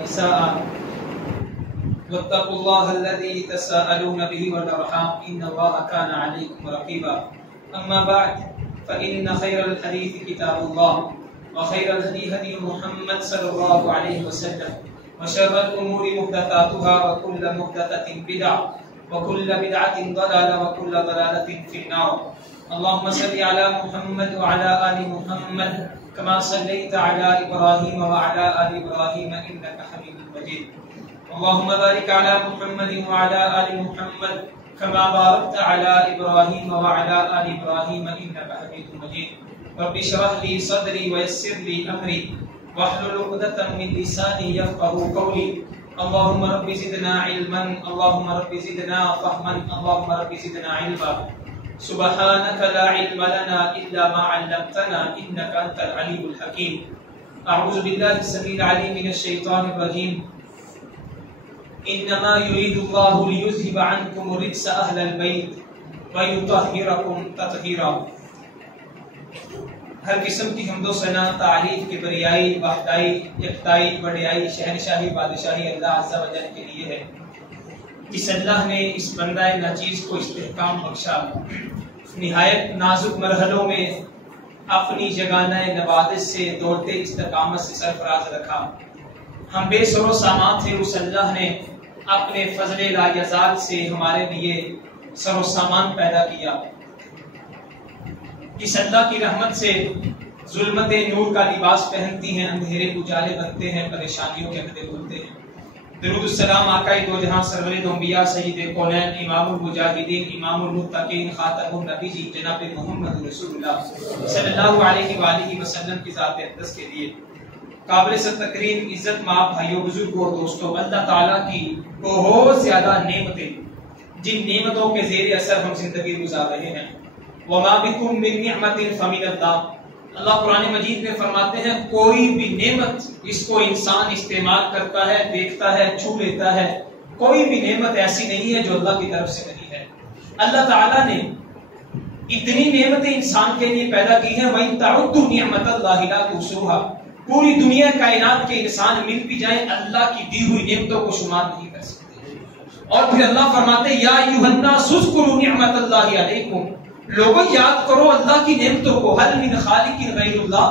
نساء واتقوا الله الذي تساءلون به والأرحام إن الله كان عليكم رقيبا. أما بعد فإن خير الحديث كتاب الله وخير الهدي هدي محمد صلى الله عليه وسلم وشر الأمور محدثاتها وكل محدثة بدعة وكل بدعة ضلالة وكل ضلالة في النار. اللهم صل على محمد وعلى آل محمد كما صليت على إبراهيم وعلى آل إبراهيم إنك حميد مجيد. اللهم بارك على محمد وعلى آل محمد كما باركت على إبراهيم وعلى آل إبراهيم إنك حميد مجيد. رب اشرح لي صدري ويسر لي أمري واحلل عقدة من لساني يفقهوا قولي. اللهم رب زدنا علما اللهم رب زدنا فهما اللهم رب زدنا علما. سبحانك لا علم لنا إلا ما علمتنا إنك أنت العليم الحكيم. أعوذ بالله السميع العليم من الشيطان الرجيم. إنما يريد الله ليذهب عنكم الرجس أهل البيت ويطهركم تطهيرا. ہر قسم کی حمد و ثنا تعریف کی بریائی وحدائی یکتائی بڑیائی شہنشاہی بادشاہی اللہ عز و جل کے لیے ہے، جس اللہ نے اس بندہ ناچیز کو استحکام بخشا، نہایت نازک مرحلوں میں اپنی جگانہ نوازش سے دوڑتے استقامت سے سرفراز رکھا. ہم بے سر و سامان تھے، اس اللہ نے اپنے فضل لا یزال سے ہمارے لیے سر و سامان پیدا کیا. اس اللہ کی رحمت سے ظلمت نور کا لباس پہنتی ہیں، اندھیرے اجالے بنتے ہیں، پریشانیوں کے اندھیرے کھلتے ہیں. درود السلام آقا دو جہاں سرور انبیاء سید کونین امام المجاہدین امام المتقین خاتم النبی جناب محمد رسول اللہ صلی اللہ علیہ وآلہ وسلم کی ذات اقدس کے لیے قابل تکریم عزت مآب بھائیوں بزرگوں اور دوستوں، اللہ تعالیٰ کی بہت زیادہ نعمتیں، جن نعمتوں کے زیر اثر ہم زندگی گزار رہے ہیں. وَمَا بِكُم مِّن نِّعْمَةٍ فَمِنَ اللَّهِ. اللہ قرآن مجید میں فرماتے ہیں کوئی بھی نعمت اس کو انسان استعمال کرتا ہے، دیکھتا ہے، چھو لیتا ہے، کوئی بھی نعمت ایسی نہیں ہے جو اللہ کی طرف سے نہیں ہے. اللہ تعالیٰ نے اتنی نعمتیں انسان کے لیے پیدا کی ہیں، وَإِن تَعُدُّوا نِعْمَةَ اللَّهِ لَا تُحْصُوهَا. پوری دنیا کائنات کے انسان مل بھی جائیں، اللہ کی دی ہوئی نعمتوں کو شمار نہیں کر سکتے. اور پھر اللہ فرماتے یا ایھا الناس اذکروا نعمت اللہ علیکم. لوگوں یاد کرو اللہ کی نعمتوں کو. هل من خالق غیر اللہ.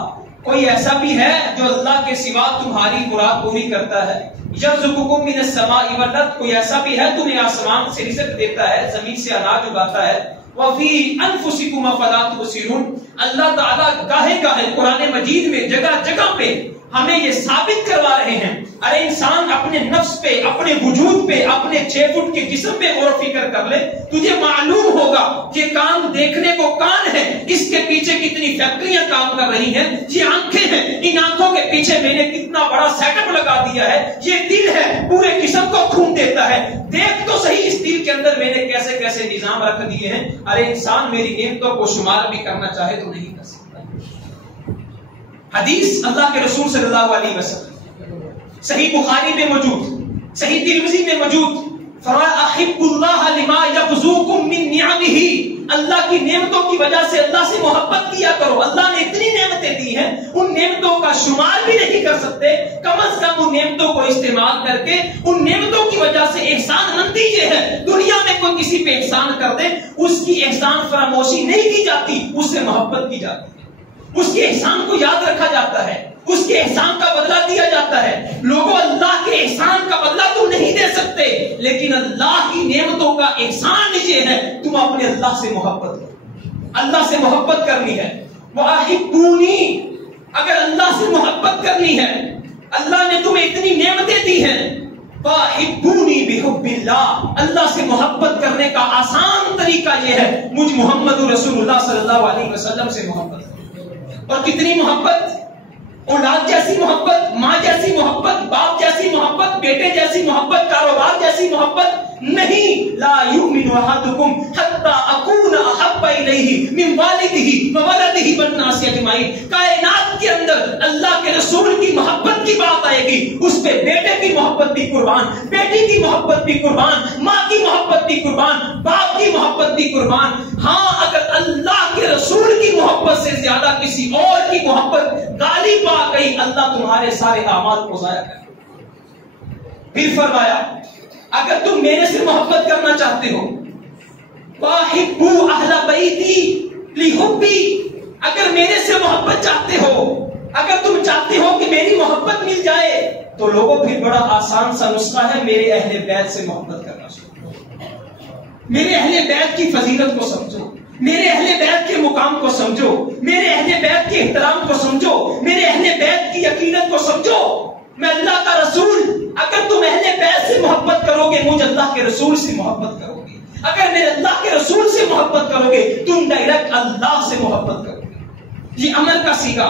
کوئی ایسا بھی ہے جو اللہ کے سوا تمہاری مراد پوری کرتا ہے؟ یرزقکم من السماء والارض. کوئی ایسا بھی ہے تمہیں آسمان سے رزق دیتا ہے، زمین سے اناج اگاتا ہے. وفی انفسکم افلا تبصرون. اللہ تعالیٰ گاہے گاہے قرآن مجید میں جگہ جگہ پہ ہمیں یہ ثابت کروا رہے ہیں ارے انسان اپنے نفس پہ، اپنے وجود پہ، اپنے 6 فٹ کے جسم پہ غور و فکر کر لے. تجھے معلوم ہوگا کہ کان دیکھنے کو کان ہے، اس کے پیچھے کتنی فیکٹریاں کام کر رہی ہیں. یہ آنکھیں ہیں، ان آنکھوں کے پیچھے میں نے کتنا بڑا سیٹ اپ لگا دیا ہے. یہ دل ہے، پورے جسم کو خون دیتا ہے. دیکھ تو صحیح اس دل کے اندر میں نے کیسے کیسے نظام رکھ دیے ہیں. ارے انسان میری نعمتوں کو شمار بھی کرنا چاہے تو نہیں کر سکتا. حدیث اللہ کے رسول صلی اللہ علیہ وسلم صحیح بخاری میں موجود، صحیح ترمذی میں موجود، فرمایا احب اللہ لما یغزوکم من نعمہ. اللہ کی نعمتوں کی وجہ سے اللہ سے محبت کیا کرو. اللہ نے اتنی نعمتیں دی ہیں، ان نعمتوں کا شمار بھی نہیں کر سکتے. کم از کم ان نعمتوں کو استعمال کر کے ان نعمتوں کی وجہ سے احسان مندی یہ ہے. دنیا میں کوئی کسی پہ احسان کر دے، اس کی احسان فراموشی نہیں کی جاتی، اس سے محبت کی جاتی ہے. اس کے احسان کو یاد رکھا جاتا ہے، اس کے احسان کا بدلہ دیا جاتا ہے. لوگوں اللہ کے احسان کا بدلہ تم نہیں دے سکتے، لیکن اللہ کی نعمتوں کا احسان یہ ہے تم اپنے اللہ سے محبت کرو. اللہ سے محبت کرنی ہے. وَأَحِبُّونِي. اگر اللہ سے محبت کرنی ہے، اللہ نے تمہیں اتنی نعمتیں دی ہیں، وَأَحِبُّونِي بِحُبِّ اللَّهِ. اللہ سے محبت کرنے کا آسان طریقہ یہ ہے مجھ محمد رسول اللہ صلی اللہ علیہ وسلم سے محبت. اور کتنی محبت، اولاد جیسی محبت، ماں جیسی محبت، باپ جیسی محبت، بیٹے جیسی محبت، کاروبار جیسی محبت نہیں. لا یؤمن احدکم حتی اکون احب الیہ من والدہ وولدہ والناس اجمعین. کائنات کے اندر اللہ کے رسول کی محبت کی بات آئے گی، اس پہ بیٹے کی محبت بھی قربان، بیٹی کی محبت بھی قربان، ماں کی محبت بھی قربان، باپ کی محبت بھی قربان. ہاں اگر اللہ کے رسول کی محبت سے زیادہ کسی اور کی محبت غالب آ گئی، اللہ تمہارے سارے اعمال کو ضائع کر. پھر فرمایا اگر تم میرے سے محبت کرنا چاہتے ہو وَأَحِبُّوا أَهْلَ بَيْتِي لِحُبِّي، اگر میرے سے محبت چاہتے ہو، اگر تم چاہتے ہو کہ میری محبت مل جائے تو لوگوں پھر بڑا آسان سا نسخہ ہے، میرے اہل بیت سے محبت کرنا شروع، میرے اہل بیت کی فضیلت کو سمجھو، میرے اہل بیت کے مقام کو سمجھو، میرے اہل بیت کے احترام کو سمجھو، میرے اہل بیت کی یقینت کو سمجھو۔ میں اللہ کا رسول، اگر تم اہل بیت سے محبت کرو گے مجھ اللہ کے رسول سے محبت کرو گے، اگر میرے اللہ کے رسول سے محبت کرو گے تم ڈائریکٹ اللہ سے محبت کرو گے۔ یہ امر کا سیگا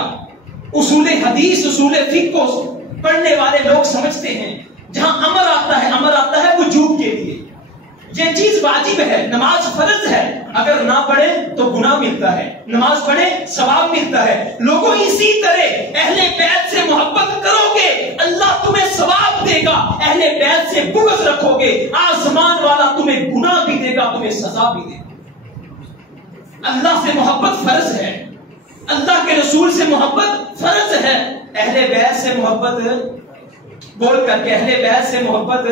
اصول حدیث اصول فقہ کو پڑھنے والے لوگ سمجھتے ہیں، جہاں امر آتا ہے وجوب کے لیے، یہ چیز واجب ہے، نماز فرض ہے، اگر نہ پڑھے تو گناہ ملتا ہے، نماز پڑھے ثواب ملتا ہے۔ لوگوں اسی طرح اہل بیت سے محبت کرو گے اللہ تمہیں ثواب دے گا، اہل بیت سے بغض رکھو گے آسمان والا تمہیں گناہ بھی دے گا، تمہیں سزا بھی دے گا۔ اللہ سے محبت فرض ہے، اللہ کے رسول سے محبت فرض ہے، اہل بیت سے محبت بول کر کے اہل بیت سے محبت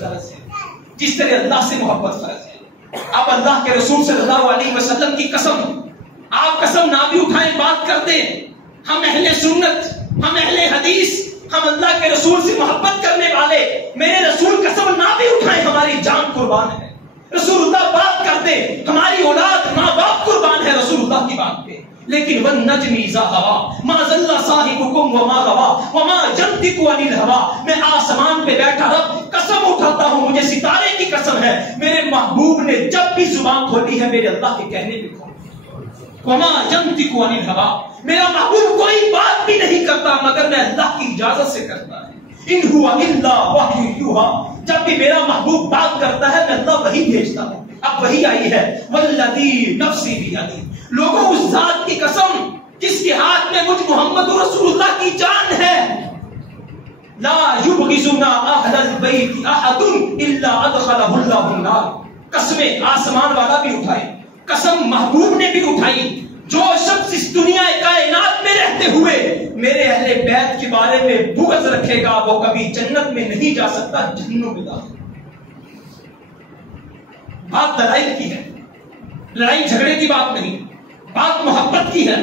فرض ہے، جس طرح اللہ سے محبت فرض ہے۔ اب اللہ کے رسول صلی اللہ علیہ وسلم کی قسم، آپ قسم نہ بھی اٹھائیں، بات کر دیں، ہم اہل سنت، ہم اہل حدیث، ہم اللہ کے رسول سے محبت کرنے والے، میرے رسول قسم نہ بھی اٹھائیں ہماری جان قربان ہے، رسول اللہ بات کر دیں ہماری اولاد ماں باپ قربان ہے رسول اللہ کی بات پہ، لیکن والنجم اذا هوى ما ضل صاحبكم وما غوى وما ينطق عن الهوى، میں آسمان پہ بیٹھا رب قسم اٹھاتا ہوں، مجھے ستارے کی قسم ہے، میرے محبوب نے جب بھی زبان کھولی ہے میرے اللہ کے کہنے پہ کھولی، وما ينطق عن الهوى، میرا محبوب کوئی بات بھی نہیں کرتا مگر میں اللہ کی اجازت سے کرتا ہے، ان هو الا وحی یوحی، جب بھی میرا محبوب بات کرتا ہے میں اللہ وحی بھیجتا ہوں۔ اب وحی آئی ہے والذی نفسی بیدی، لوگوں اس ذات کی قسم جس کے ہاتھ میں مجھ محمد رسول اللہ کی جان ہے، لا یبغضنا اہل البیت احد الا ادخلہ اللہ النار، قسمیں آسمان والا بھی اٹھائے، قسم محبوب نے بھی اٹھائی، جو شخص اس دنیا کائنات میں رہتے ہوئے میرے اہل بیت کے بارے میں بغض رکھے گا وہ کبھی جنت میں نہیں جا سکتا، جہنم میں داخل۔ بات لڑائی کی ہے، لڑائی جھگڑے کی بات نہیں، بات محبت کی ہے،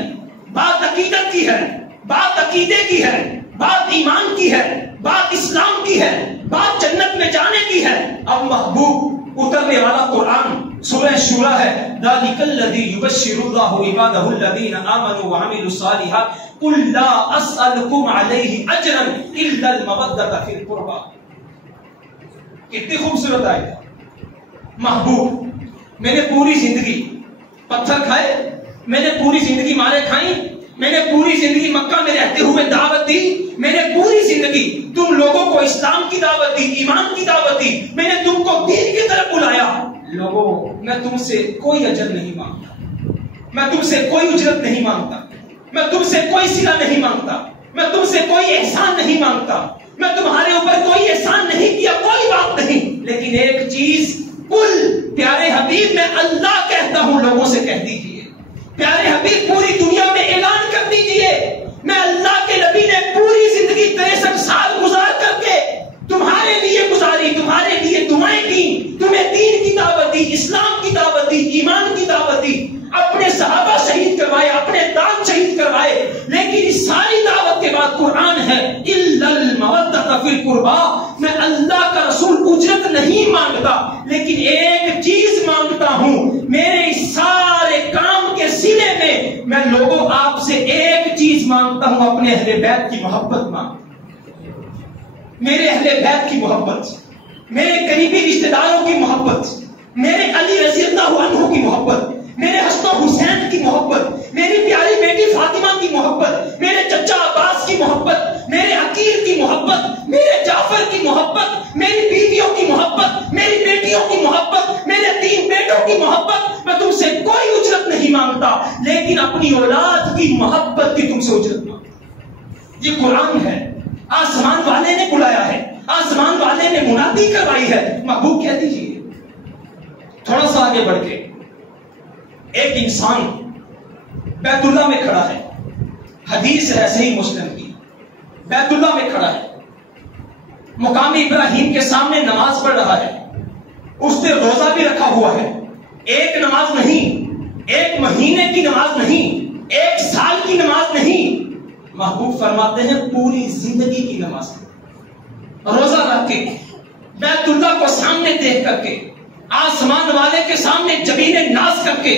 بات عقیدت کی ہے، بات عقیدے کی ہے، بات ایمان کی ہے، بات اسلام کی ہے، بات جنت میں جانے کی ہے۔ اب محبوب اترنے والا قرآن سورہ شورى ہے، ذَلِكَ الَّذِي يُبَشِّرُ اللَّهُ عِبَادَهُ الَّذِينَ آمَنُوا وَعَمِلُوا الصَّالِحَاتِ قُلْ لَا أَسْأَلُكُمْ عَلَيْهِ أَجْرًا إِلَّا الْمَوَدَّةَ فِي الْقُرْبَى۔ کتنی خوبصورت آیت۔ محبوب میں نے پوری زندگی پتھر کھائے، میں نے پوری زندگی مارے کھائیں، میں نے پوری زندگی مکہ میں رہتے ہوئے دعوت دی، میں نے پوری زندگی تم لوگوں کو اسلام کی دعوت دی، ایمان کی دعوت دی، میں نے تم کو دین کی طرف بلایا۔ لوگوں میں تم سے کوئی اجر نہیں مانگتا، میں تم سے کوئی اجرت نہیں مانگتا، میں تم سے کوئی صلہ نہیں مانگتا، میں تم سے کوئی احسان نہیں مانگتا، میں تمہارے اوپر کوئی احسان نہیں کیا، کوئی بات نہیں، لیکن ایک چیز، کل پیارے حبیب میں اللہ کہتا ہوں لوگوں سے کہہ دیجئے، پیارے حبیب پوری دنیا میں اعلان کر دیجئے، میں اللہ کے نبی نے پوری زندگی 63 سال گزار کر کے تمہارے لیے گزاری، تمہارے لیے دعائیں دی، تمہیں دین کی دعوت دی، اسلام کی دعوت دی، ایمان کی دعوت دی، اپنے صحابہ شہید کروائے، اپنے دان شہید کروائے، لیکن اس ساری دعوت کے بعد قرآن ہے الا المودۃ فی القربى، میں اللہ کا رسول اجرت نہیں مانگتا لیکن ایک چیز مانگتا ہوں، میرے اس سارے کام کے سلے میں لوگوں آپ سے ایک چیز مانگتا ہوں، اپنے اہل بیت کی محبت مانگتا ہوں، میرے اہل بیت کی محبت، میرے قریبی رشتہ داروں کی محبت، میرے علی رضی اللہ عنہ کی محبت، میرے حسن حسین کی محبت، میری پیاری بیٹی فاطمہ کی محبت، میرے چچا عباس کی محبت، میرے عقیل کی محبت، میرے جعفر کی محبت، میری بیویوں کی محبت، میری بیٹیوں کی محبت، میرے 3 بیٹوں کی محبت، میں تم سے کوئی اجرت نہیں مانگتا لیکن اپنی اولاد کی محبت کی تم سے اجرت مانگتا۔ یہ قرآن ہے، آسمان والے نے بلایا ہے، آسمان والے نے منادی کروائی ہے، محبوب کہہ دیجیے۔ تھوڑا سا آگے بڑھ کے ایک انسان بیت اللہ میں کھڑا ہے، حدیث ہے صحیح مسلم کی، بیت اللہ میں کھڑا ہے، مقامی ابراہیم کے سامنے نماز پڑھ رہا ہے، اس نے روزہ بھی رکھا ہوا ہے، ایک نماز نہیں، ایک مہینے کی نماز نہیں، ایک سال کی نماز نہیں، محبوب فرماتے ہیں پوری زندگی کی نماز، روزہ رکھ کے، بیت اللہ کو سامنے دیکھ کر کے، آسمان والے کے سامنے جبین ناز کر کے،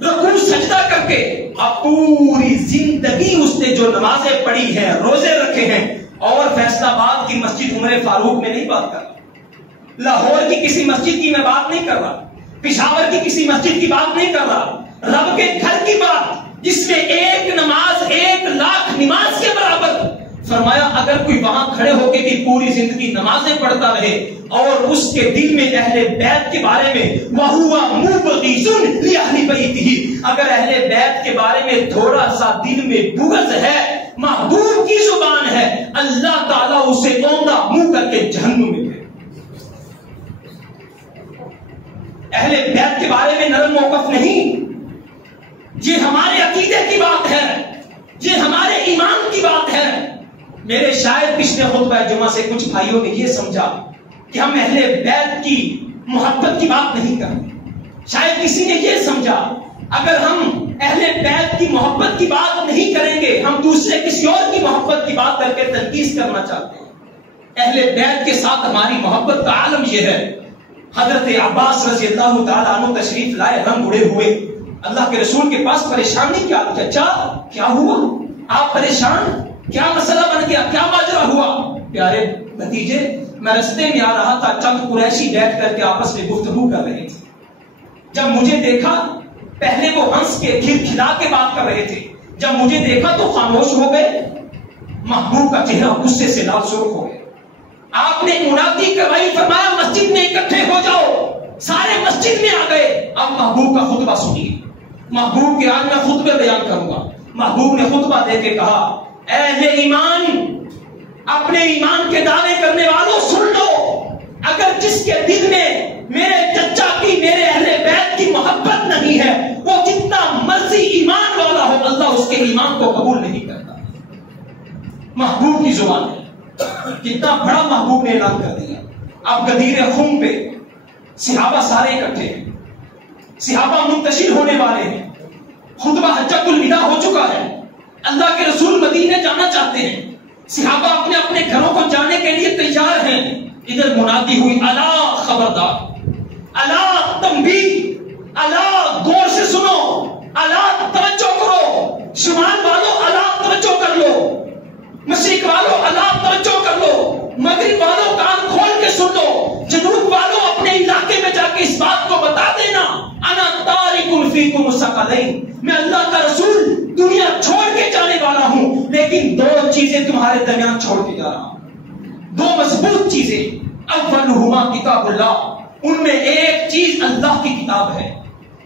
رکوع سجدہ کر کے، اب پوری زندگی اس نے جو نمازیں پڑھی ہیں، روزے رکھے ہیں، اور فیصل آباد کی مسجد عمر فاروق میں نہیں بات کر رہا، لاہور کی کسی مسجد کی میں بات نہیں کر رہا، پشاور کی کسی مسجد کی بات نہیں کر رہا، رب کے گھر کی بات، جس میں ایک نماز 1,00,000 نماز کے برابر۔ فرمایا اگر کوئی وہاں کھڑے ہو کے بھی پوری زندگی نمازیں پڑھتا رہے اور اس کے دل میں اہل بیت کے بارے میں وَهُوَ مُبْغِضٌ لِأَهْلِ بَيْتِهِ، اگر اہل بیت کے بارے میں تھوڑا سا دل میں بغض ہے، محبوب کی زبان ہے، اللہ تعالیٰ اسے اوندا منہ کر کے جہنم میں دے۔ اہل بیت کے بارے میں نرم موقف نہیں، یہ ہمارے عقیدے کی بات ہے، یہ ہمارے ایمان کی بات ہے۔ میرے شاید پچھلے خطبہ جمعہ سے کچھ بھائیوں نے یہ سمجھا کہ ہم اہل بیت کی محبت کی بات نہیں کرتے، شاید کسی نے یہ سمجھا اگر ہم اہل بیت کی محبت کی بات نہیں کریں گے ہم دوسرے کسی اور کی محبت کی بات کر کے تنقید کرنا چاہتے ہیں۔ اہل بیت کے ساتھ ہماری محبت کا عالم یہ ہے، حضرت عباس رضی اللہ تعالیٰ عنہ تشریف لائے رنگ اڑے ہوئے، اللہ کے رسول کے پاس پریشانی کیا تھی، چچا کیا ہوا، آپ پریشان، کیا مسئلہ بن گیا، کیا ماجرا ہوا؟ پیارے بھتیجے میں رستے میں آ رہا تھا، چند قریشی بیٹھ کر کے آپس میں گفتگو کر رہے تھے، جب مجھے دیکھا پہلے وہ ہنس کے کھلکھلا کے بات کر رہے تھے، جب مجھے دیکھا تو خاموش ہو گئے، محبوب کا چہرہ غصے سے لال سرخ ہو گیا، آپ نے منادی کروائی، فرمایا مسجد میں اکٹھے ہو جاؤ، سارے مسجد میں آ گئے۔ اب محبوب کا خطبہ سنیے، محبوب کے آج میں خطبے بیان کروں گا۔ محبوب نے خطبہ دے کے کہا اہل ایمان، اپنے ایمان کے دعوے کرنے والوں سن لو، اگر جس کے دل میں میرے چچا کی، میرے اہل بیت کی محبت نہیں ہے، وہ جتنا مرضی ایمان والا ہو اللہ اس کے ایمان کو قبول نہیں کرتا۔ محبوب کی زبان ہے، کتنا بڑا محبوب نے اعلان کر دیا۔ اب غدیر خم پہ صحابہ سارے اکٹھے ہیں، صحابہ منتشر ہونے والے ہیں، خطبہ حجۃ الوداع ہو چکا ہے، اللہ کے رسول مدینے جانا چاہتے ہیں، صحابہ اپنے اپنے گھروں کو جانے کے لیے تیار ہیں۔ ادھر منادی ہوئی الا خبردار، الا تنبیہ، الا غور سے سنو، الا توجہ کرو، شمال والوں الا توجہ کر لو، مشرق والوں الا توجہ کر لو، مغرب والوں کان کھول کے سن لو، جنوب والوں اپنے علاقے میں جا کے اس بات کو بتا دینا انا تارک فیکم الثقلین، میں اللہ کا رسول دنیا چھوڑ کے جانے والا ہوں، لیکن دو چیزیں تمہارے درمیان چھوڑ کے جا رہا ہوں، دو مضبوط چیزیں، اولہما کتاب اللہ، ان میں ایک چیز اللہ کی کتاب ہے،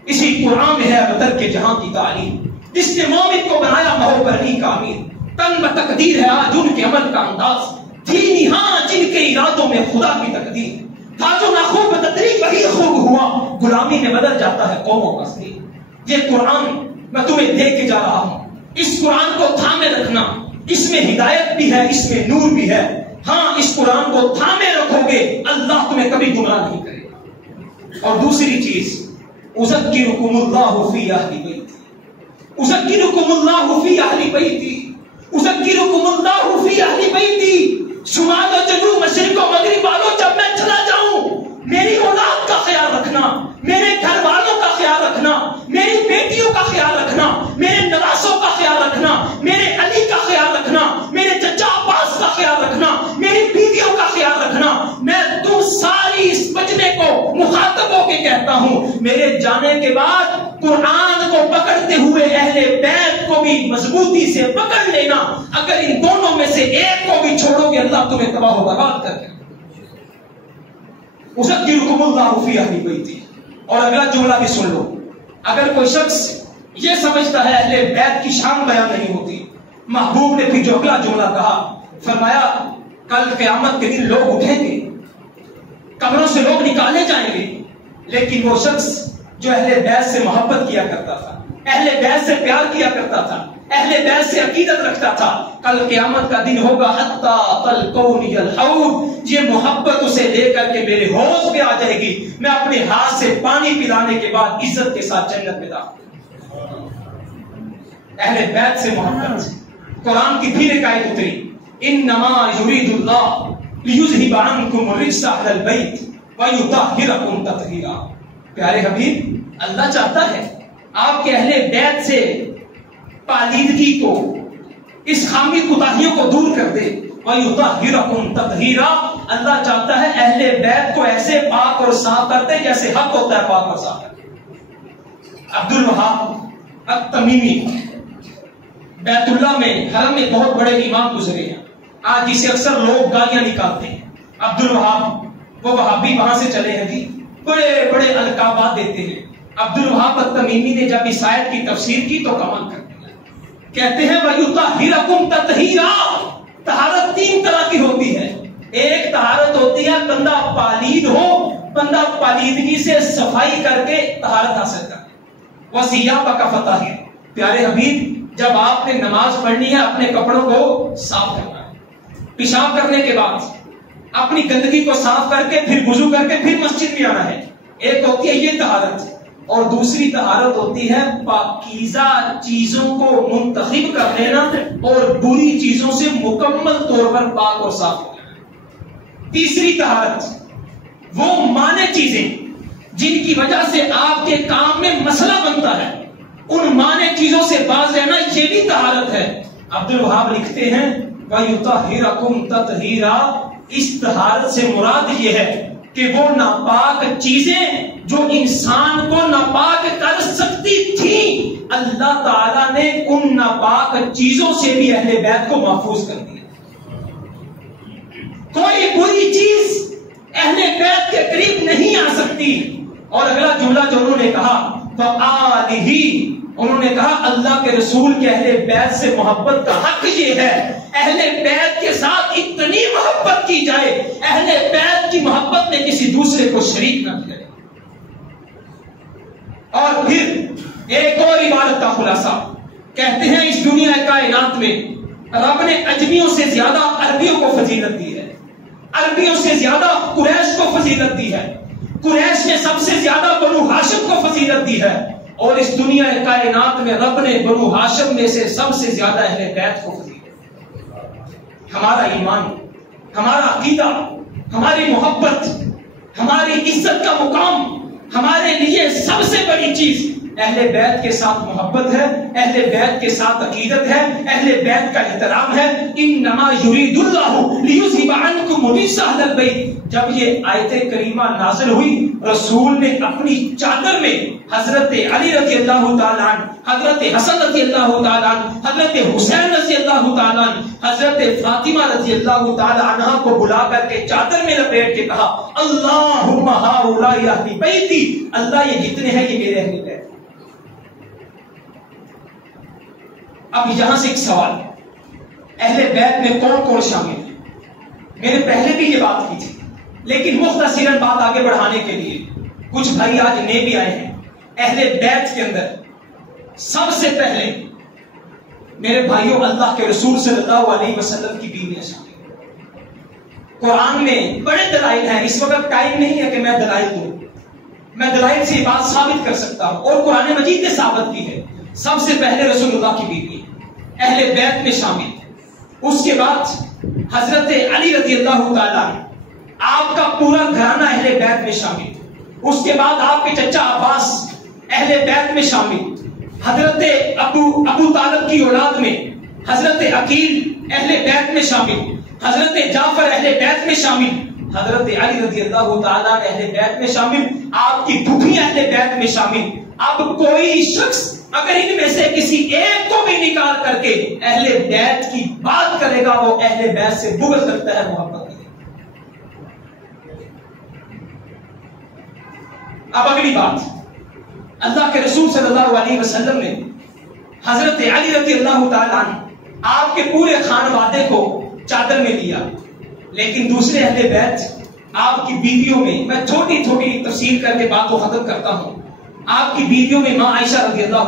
اسی قرآن میں ہے بدر کے جہاں کی تعلیم، جس نے مومن کو بنایا مہو پرنی کا امیر، تن بتقدیر ہے آج ان کے عمل کا انداز، تھی نہاں جن کے ارادوں میں خدا کی تقدیر، تھا جو نہ خوب تدریج وہی خوب ہوا، غلامی میں بدل جاتا ہے قوموں کا سیر۔ یہ قرآن میں تمہیں دے کے جا رہا ہوں، اس قرآن کو تھامے رکھنا، اس میں ہدایت بھی ہے، اس میں نور بھی ہے، ہاں اس قرآن کو تھامے رکھو گے اللہ تمہیں کبھی گمراہ نہیں کرے گا۔ اور دوسری چیز، اذکرکم اللہ فی اہل بیتی، اذکرکم اللہ فی اہل بیتی، اذکرکم اللہ فی اہل بیتی، شمال و جنوب مشرق و مغرب والوں جب میں چلا جاؤں میری اولاد کا خیال رکھنا، میرے گھر والوں کا خیال رکھنا، میری بیٹیوں کا خیال رکھنا، میرے نواسوں کا خیال رکھنا، میرے علی کا خیال رکھنا، میرے چچا عباس کا خیال رکھنا، میری بیویوں کا خیال رکھنا۔ میں تم ساری اس مجمع کو مخاطب ہو کے کہتا ہوں، میرے جانے کے بعد قرآن کو پکڑتے ہوئے اہل بیت کو بھی مضبوطی سے پکڑ لینا، اگر ان دونوں میں سے ایک کو بھی چھوڑو گے اللہ تمہیں تباہ و برباد کر دے۔ اذکرکم اللہ فی اہل بیتی۔ اور اگلا جملہ بھی سن لو، اگر کوئی شخص یہ سمجھتا ہے اہل بیت کی شان بیان نہیں ہوتی، محبوب نے پھر جو اگلا جملہ کہا، فرمایا کل قیامت کے دن لوگ اٹھیں گے، قبروں سے لوگ نکالے جائیں گے، لیکن وہ شخص جو اہل بیت سے محبت کیا کرتا تھا، اہل بیت سے پیار کیا کرتا تھا، اہل بیت سے عقیدت رکھتا تھا کل قیامت کا دن ہوگا حتی تلقونی الحوض، یہ محبت اسے لے کر کے میرے حوض پہ آ جائے گی، میں اپنے ہاتھ سے پانی پلانے کے بعد عزت کے ساتھ جنت میں داخل۔ اہل بیت سے محبت۔ قرآن کی پھر ایک آیت اتری، انما یرید اللہ لیذھب عنکم الرجس اہل البیت ویطہرکم تطہیرا۔ پیارے حبیب، اللہ چاہتا ہے آپ کے اہل بیت سے پالیدگی کو، اس خامی کوتاہیوں کو دور کر دے۔ وَيُطَهِّرَكُمْ تَطْهِيرًا، اللہ چاہتا ہے اہل بیت کو ایسے پاک اور صاف کر دے جیسے حق ہوتا ہے پاک اور صاف کرتے۔ عبد الوہاب التمیمی بیت اللہ میں حرم میں بہت بڑے امام گزرے ہیں، آج جسے اکثر لوگ گالیاں نکالتے ہیں۔ عبد الوہاب، وہ وہابی وہاں سے چلے ہیں جی، بڑے بڑے القابات دیتے ہیں۔ عبد الوہاب التمیمی نے جب اس آیت کی تفسیر کی تو کمال کر دیا، کہتے ہیں وَيُطَهِّرَكُمْ تَطْهِيرًا، طہارت تین طرح کی ہوتی ہے۔ ایک طہارت ہوتی ہے بندہ پالید ہو، بندہ پالیدگی سے صفائی کر کے طہارت حاصل کرے۔ وَثِيَابَكَ فَطَهِّرْ، پیارے حبیب جب آپ نے نماز پڑھنی ہے اپنے کپڑوں کو صاف کرنا ہے، پیشاب کرنے کے بعد اپنی گندگی کو صاف کر کے پھر وضو کر کے پھر مسجد میں آنا ہے۔ ایک ہوتی ہے یہ طہارت، اور دوسری طہارت ہوتی ہے پاکیزہ چیزوں کو منتخب کر لینا اور بری چیزوں سے مکمل طور پر پاک اور صاف ہو جانا۔ تیسری طہارت وہ مانع چیزیں جن کی وجہ سے آپ کے کام میں مسئلہ بنتا ہے، ان مانع چیزوں سے باز رہنا، یہ بھی طہارت ہے۔ عبد الوہاب لکھتے ہیں وَيُطَهِّرَكُمْ تَطْهِيرًا، اس طہارت سے مراد یہ ہے کہ وہ ناپاک چیزیں جو انسان کو ناپاک کر سکتی تھی، اللہ تعالیٰ نے ان ناپاک چیزوں سے بھی اہل بیت کو محفوظ کر دیا۔ کوئی بری چیز اہل بیت کے قریب نہیں آ سکتی۔ اور اگلا جملہ جو انہوں نے کہا وَآلِهِ، انہوں نے کہا اللہ کے رسول کے اہل بیت سے محبت کا حق یہ ہے، اہل بیت کے ساتھ اتنی محبت کی جائے، اہل بیت کی محبت میں کسی دوسرے کو شریک نہ کیا جائے۔ اور پھر ایک اور عبادت کا خلاصہ، کہتے ہیں اس دنیا کائنات میں رب نے اجمیوں سے زیادہ عربیوں کو فضیلت دی ہے، عربیوں سے زیادہ قریش کو فضیلت دی ہے، قریش نے سب سے زیادہ بنو ہاشم کو فضیلت دی ہے، اور اس دنیا کائنات میں رب نے بنو ہاشم میں سے سب سے زیادہ اہل بیت کو فضیلت دی۔ ہمارا ایمان، ہمارا عقیدہ، ہماری محبت، ہماری عزت کا مقام، ہمارے لیے سب سے بڑی چیز اہل بیت کے ساتھ محبت ہے، اہل بیت کے ساتھ عقیدت ہے، اہل بیت کا احترام ہے۔ انما یرید اللہ لیذھب عنکم الرجس اہل البیت، جب یہ آیت کریمہ نازل ہوئی رسول نے اپنی چادر میں حضرت علی رضی اللہ تعالیٰ عنہ، حضرت حسن رضی اللہ تعالیٰ عنہ، حضرت حسین رضی اللہ تعالیٰ عنہ، حضرت فاطمہ رضی اللہ تعالیٰ عنہ کو بلا کر کے چادر میں لپیٹ کے کہا اللہم ہؤلاء اہل بیتی، اللہ یہ جتنے ہیں یہ میرے اہل بیت۔ اب یہاں سے ایک سوال، اہل بیت میں کون کون شامل ہے؟ میں نے پہلے بھی یہ بات کی تھی، لیکن مختصراً بات آگے بڑھانے کے لیے کچھ بھائی آج نئے بھی آئے ہیں۔ اہل بیت کے اندر سب سے پہلے میرے بھائیوں اللہ کے رسول صلی اللہ علیہ وسلم کی بیویاں شامل ہیں۔ قرآن میں بڑے دلائل ہیں، اس وقت ٹائم نہیں ہے کہ میں دلائل دوں، میں دلائل سے یہ بات ثابت کر سکتا ہوں اور قرآن مجید نے ثابت کی ہے۔ سب سے پہلے رسول اللہ کی بیوی اہل بیت میں شامل، اس کے بعد حضرت علی رضی اللہ تعالیٰ آپ کا پورا گھرانہ اہل بیت میں شامل، اس کے بعد آپ کے چچا عباس اہل بیت میں شامل، حضرت ابو طالب کی اولاد میں حضرت عقیل اہل بیت میں شامل، حضرت جعفر اہل بیت میں شامل، حضرت علی رضی اللہ تعالیٰ اہل بیت میں شامل، آپ کی پھوپھی اہل بیت میں شامل۔ اب کوئی شخص اگر ان میں سے کسی ایک کو بھی نکال کر کے اہل بیت کی بات کرے گا وہ اہل بیت سے بغض رکھتا ہے، محبت نہیں۔ اب اگلی بات، اللہ کے رسول صلی اللہ علیہ وسلم نے حضرت علی رضی اللہ تعالیٰ عنہ آپ کے پورے خانوادے کو چادر میں لیا، لیکن دوسرے اہل بیت آپ کی بیویوں میں چھوٹی چھوٹی تفصیل کر کے بات کو ختم کرتا ہوں۔ آپ کی بیویوں میں ماں عائشہ رضی اللہ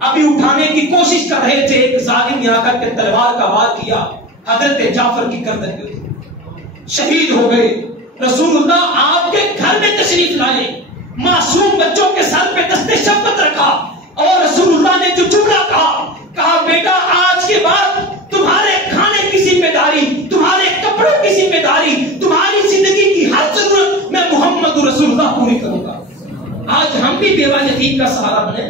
ابھی اٹھانے کی کوشش کر رہے تھے، ایک ظالم نے آ کر کے تلوار کا وار کیا، حضرت جعفر کی گردن پہ شہید ہو گئے۔ رسول اللہ آپ کے گھر میں تشریف لائے، معصوم بچوں کے سر پہ دست شفقت رکھا، اور رسول اللہ نے جو جملہ کہا بیٹا آج کے بعد تمہارے کھانے کی ذمہ داری، تمہارے کپڑوں کی ذمہ داری، تمہاری زندگی کی ہر ضرورت میں محمد رسول اللہ پوری کروں گا۔ آج ہم بھی بیوہ یتیم کا سہارا بنے،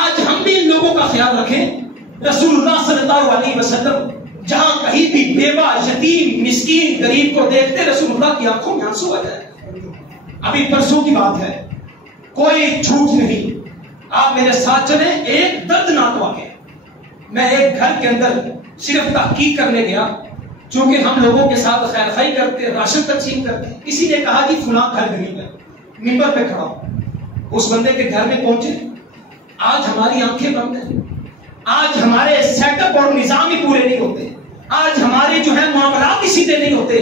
آج ہم بھی ان لوگوں کا خیال رکھیں۔ رسول اللہ صلی اللہ علیہ وسلم جہاں کہیں بھی بیوہ یتیم مسکین غریب کو دیکھتے رسول اللہ کی آنکھوں میں آنسو آ جائے۔ ابھی پرسوں کی بات ہے، کوئی جھوٹ نہیں، آپ میرے ساتھ چلیں، ایک دردناک واقعہ۔ میں ایک گھر کے اندر صرف تحقیق کرنے گیا، چونکہ ہم لوگوں کے ساتھ خیر خائی کرتے، راشن تقسیم کرتے، کسی نے کہا کہ فلاں گھر غریب ہے، منبر پہ کھڑا ہوں، اس بندے کے گھر میں پہنچے۔ آج ہماری آنکھیں بند ہیں، آج ہمارے سیٹ اپ اور نظام ہی پورے نہیں ہوتے، آج ہمارے جو ہے معاملات ہی سیدھے نہیں ہوتے۔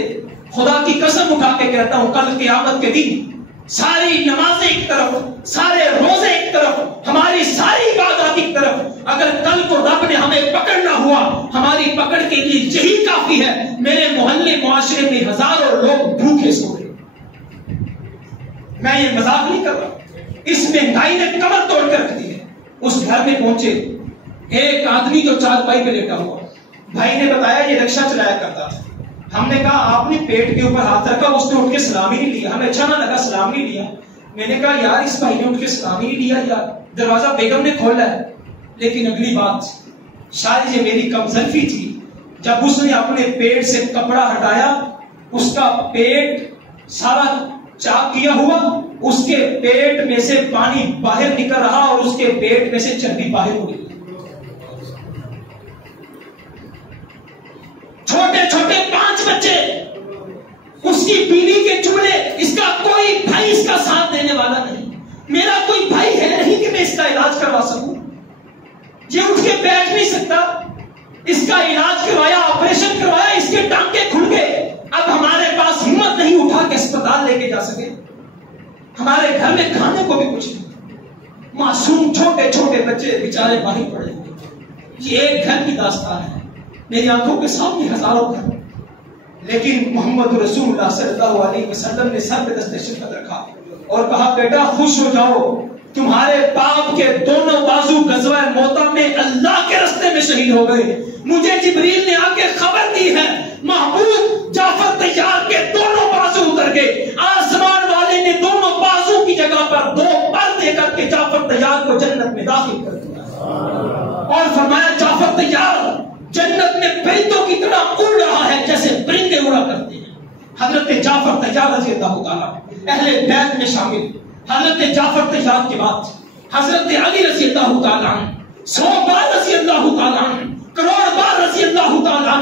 خدا کی قسم اٹھا کے کہتا ہوں، کل قیامت کے دن ساری نمازیں ایک طرف، سارے روزے ایک طرف، ہماری ساری عبادات ایک طرف، اگر کل کو رب نے ہمیں پکڑنا ہوا، ہماری پکڑ کے لیے یہی کافی ہے۔ میرے محلے معاشرے میں ہزاروں لوگ بھوکے سو رہے، میں یہ مذاق نہیں کر رہا، اس مہنگائی نے کمر توڑ کر رکھ دی ہے۔ اس گھر میں پہنچے، ایک آدمی جو چارپائی پہ لیٹا ہوا، بھائی نے بتایا یہ رکشہ چلایا کرتا تھا۔ ہم نے کہا آپ نے پیٹ کے اوپر ہاتھ رکھا، اس نے اٹھ کے سلام ہی نہیں لیا، ہمیں اچھا نہ لگا، سلام نہیں لیا۔ میں نے کہا یار اس بھائی نے اٹھ کے سلام ہی نہیں لیا، یار دروازہ بیگم نے کھولا ہے۔ لیکن اگلی بات، شاید یہ میری کمزلفی تھی، جب اس نے اپنے پیٹ سے کپڑا ہٹایا، اس کا پیٹ سارا چاک کیا ہوا، اس کے پیٹ میں سے پانی باہر نکل رہا اور اس کے پیٹ میں سے چربی باہر ہو گئی۔ چھوٹے چھوٹے 5 بچے، اس کی بیوی کے جملے، اس کا کوئی بھائی اس کا ساتھ دینے والا نہیں، میرا کوئی بھائی ہے نہیں کہ میں اس کا علاج کروا سکوں، یہ اٹھ کے بیٹھ نہیں سکتا، اس کا علاج کروایا، آپریشن کروایا، اس کے ٹانکے کھل گئے، اب ہمارے پاس ہمت نہیں اٹھا کے اسپتال لے کے جا سکے، ہمارے گھر میں کھانے کو بھی کچھ نہیں، معصوم چھوٹے چھوٹے بچے بیچارے باہر پڑے ہوئے۔ یہ ایک گھر کی داستان ہے، میری آنکھوں کے سامنے ہزاروں گھر، لیکن محمد رسول اللہ صلی اللہ علیہ وسلم نے سر پہ دست شفقت رکھا اور کہا بیٹا خوش ہو جاؤ، تمہارے باپ کے دونوں بازو غزوہ موتا میں اللہ کے راستے میں شہید ہو گئے۔ مجھے جبریل نے آ کے خبر دی ہے محبوب جعفر طیار کے دونوں بازو اتر گئے، آسمان والے نے دونوں بازو کی جگہ پر 2 پر دے کر کے جعفر طیار کو جنت میں داخل کر دیا اور فرمایا جعفر طیار جنت میں پرندوں کی طرح اڑ رہا ہے جیسے پرندے اڑا کرتے ہیں۔ حضرت جعفر طیار رضی اللہ تعالیٰ اہل بیت میں شامل، حضرت جعفر طیار کے بعد حضرت علی رضی اللہ تعالیٰ 100 بار رضی اللہ تعالیٰ، کروڑ بار رضی اللہ تعالیٰ،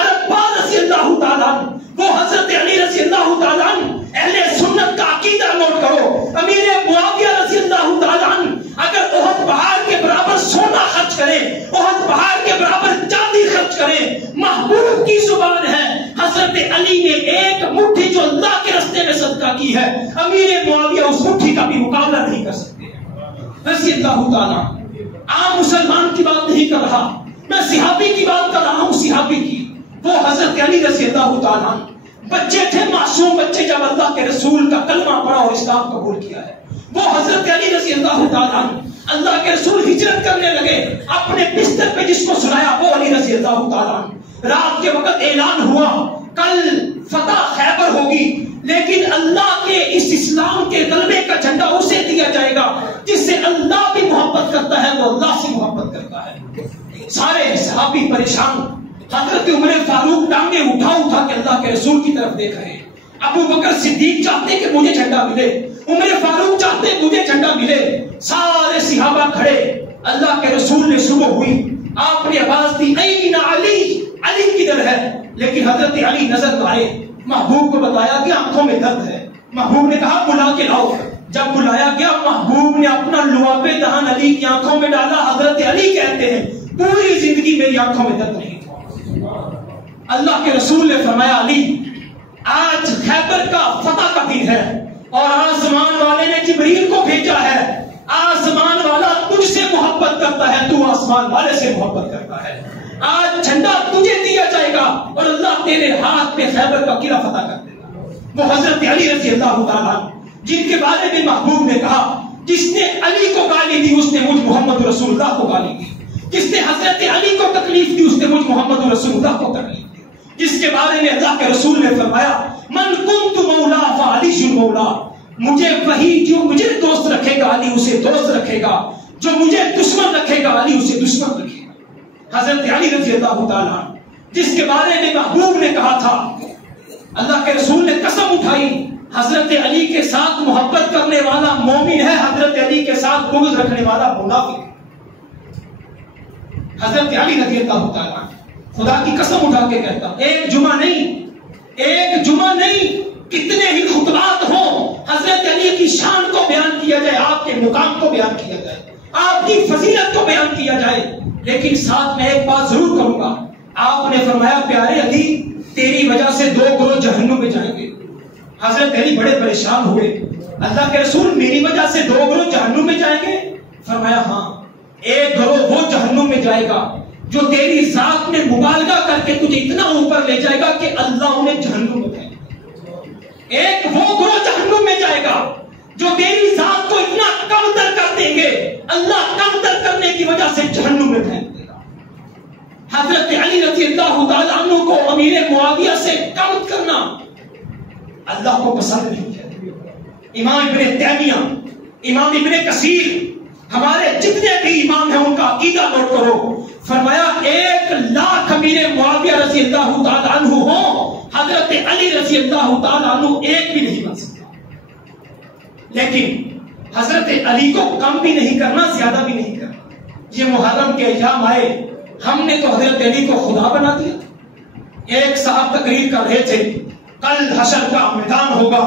ارب بار رضی اللہ تعالیٰ، وہ حضرت علی رضی اللہ تعالیٰ۔ اہل سنت کا عقیدہ نوٹ کرو، امیر معاویہ رضی اللہ تعالیٰ اگر احد پہاڑ کے برابر سونا خرچ کرے، احد پہاڑ کے برابر چاندی خرچ کرے، محبوب کی زبان ہے حضرت علی نے ایک مٹھی جو اللہ کے راستے میں صدقہ کی ہے، امیر معاویہ اس مٹھی کا بھی مقابلہ نہیں کر سکتے رضی اللہ تعالیٰ۔ عام مسلمان کی بات نہیں کر رہا، میں صحابی کی بات کر رہا ہوں، صحابی کی، وہ حضرت علی رضی اللہ تعالیٰ بچے تھے، معصوم بچے، جب اللہ کے رسول کا کلمہ پڑھا اور اسلام قبول کیا ہے، وہ حضرت علی رضی اللہ تعالیٰ اللہ کے رسول ہجرت کرنے لگے، اپنے بستر پہ جس کو سنایا وہ علی رضی اللہ تعالیٰ۔ رات کے وقت اعلان ہوا کل فتح خیبر ہوگی، لیکن اللہ کے اس اسلام کے غلبے کا جھنڈا اسے دیا جائے گا جس سے اللہ بھی محبت کرتا ہے، وہ اللہ سے محبت کرتا ہے۔ سارے صحابی پریشان، حضرت عمر فاروق ٹانگے اٹھا اٹھا کے اللہ کے رسول کی طرف دیکھ رہے ہیں، ابو بکر صدیق چاہتے کہ مجھے جھنڈا ملے، عمر فاروق چاہتے مجھے جھنڈا ملے، سارے صحابہ کھڑے، اللہ کے رسول نے صبح ہوئی، آپ نے آواز دی این علی، علی کدھر ہے؟ لیکن حضرت علی نظر نہ آئے، محبوب کو بتایا کہ آنکھوں میں درد ہے، محبوب نے کہا بلا کے لاؤ، جب بلایا گیا محبوب نے اپنا لعاب دہن علی کی آنکھوں میں ڈالا، حضرت علی کہتے ہیں پوری زندگی میری آنکھوں میں درد نہیں تھا۔ اللہ کے رسول نے فرمایا علی آج خیبر کا فتح کا دن ہے اور آسمان والے نے جبریل کو بھیجا ہے آسمان والا تجھ سے محبت کرتا ہے، تو آسمان والے سے محبت کرتا ہے۔ آج جھنڈا تجھے دیا جائے گا اور اللہ تیرے ہاتھ پہ خیبر کا قلعہ فتح کر دے گا۔ وہ حضرت علی رضی اللہ تعالیٰ جن کے بارے میں محبوب نے کہا جس نے علی کو گالی دی اس نے مجھ محمد رسول اللہ کو گالی دی، جس نے حضرت علی کو تکلیف دی اس نے مجھ محمد رسول اللہ کو تکلیف دی، جس کے بارے میں اللہ کے رسول نے فرمایا من کنت مولا فعلی مولا، مجھے وہی جو مجھے دوست رکھے گا علی اسے دوست رکھے گا، جو مجھے دشمن رکھے گا علی اسے دشمن رکھے گا۔ حضرت علی رضی اللہ تعالیٰ جس کے بارے میں محبوب نے کہا تھا، اللہ کے رسول نے قسم اٹھائی حضرت علی کے ساتھ محبت کرنے والا مومن ہے، حضرت علی کے ساتھ بغض رکھنے والا منافق ہے۔ حضرت علی رضی اللہ تعالیٰ خدا کی قسم اٹھا کے کہتا ہوں، ایک جمعہ نہیں کتنے ہی خطبات ہوں حضرت علی کی شان کو بیان کیا جائے، آپ کے مقام کو بیان کیا جائے، آپ کی فضیلت کو بیان کیا جائے، لیکن ساتھ میں ایک بات ضرور کروں گا۔ آپ نے فرمایا پیارے علی تیری وجہ سے 2 گروہ جہنم میں جائیں گے۔ حضرت علی بڑے پریشان ہوئے، اللہ کے رسول میری وجہ سے 2 گروہ جہنم میں جائیں گے؟ فرمایا ہاں، ایک گروہ وہ جہنم میں جائے گا جو تیری ذات میں مبالغہ کر کے تجھے اتنا اوپر لے جائے گا کہ اللہ انہیں جہنم میں پھینک دے۔ ایک وہ گروہ جہنم میں جائے گا جو تیری ذات کو اتنا کمتر کر دیں گے، اللہ کمتر کرنے کی وجہ سے جہنم میں پھینک دے گا۔ حضرت علی رضی اللہ تعالیٰ عنہ کو امیر معاویہ سے کم کرنا اللہ کو پسند نہیں ہے۔ امام ابن تیمیہ، امام ابن کثیر، ہمارے جتنے بھی امام ہیں ان کا عقیدہ نوٹ کرو، فرمایا 1,00,000 امیر معاویہ رضی اللہ تعالیٰ عنہ ہوں، حضرت علی رضی اللہ تعالیٰ عنہ ایک بھی نہیں بن سکتا۔ لیکن حضرت علی کو کم بھی نہیں کرنا، زیادہ بھی نہیں کرنا۔ یہ محرم کے ایام آئے، ہم نے تو حضرت علی کو خدا بنا دیا۔ ایک صاحب تقریر کر رہے تھے کل حشر کا میدان ہوگا،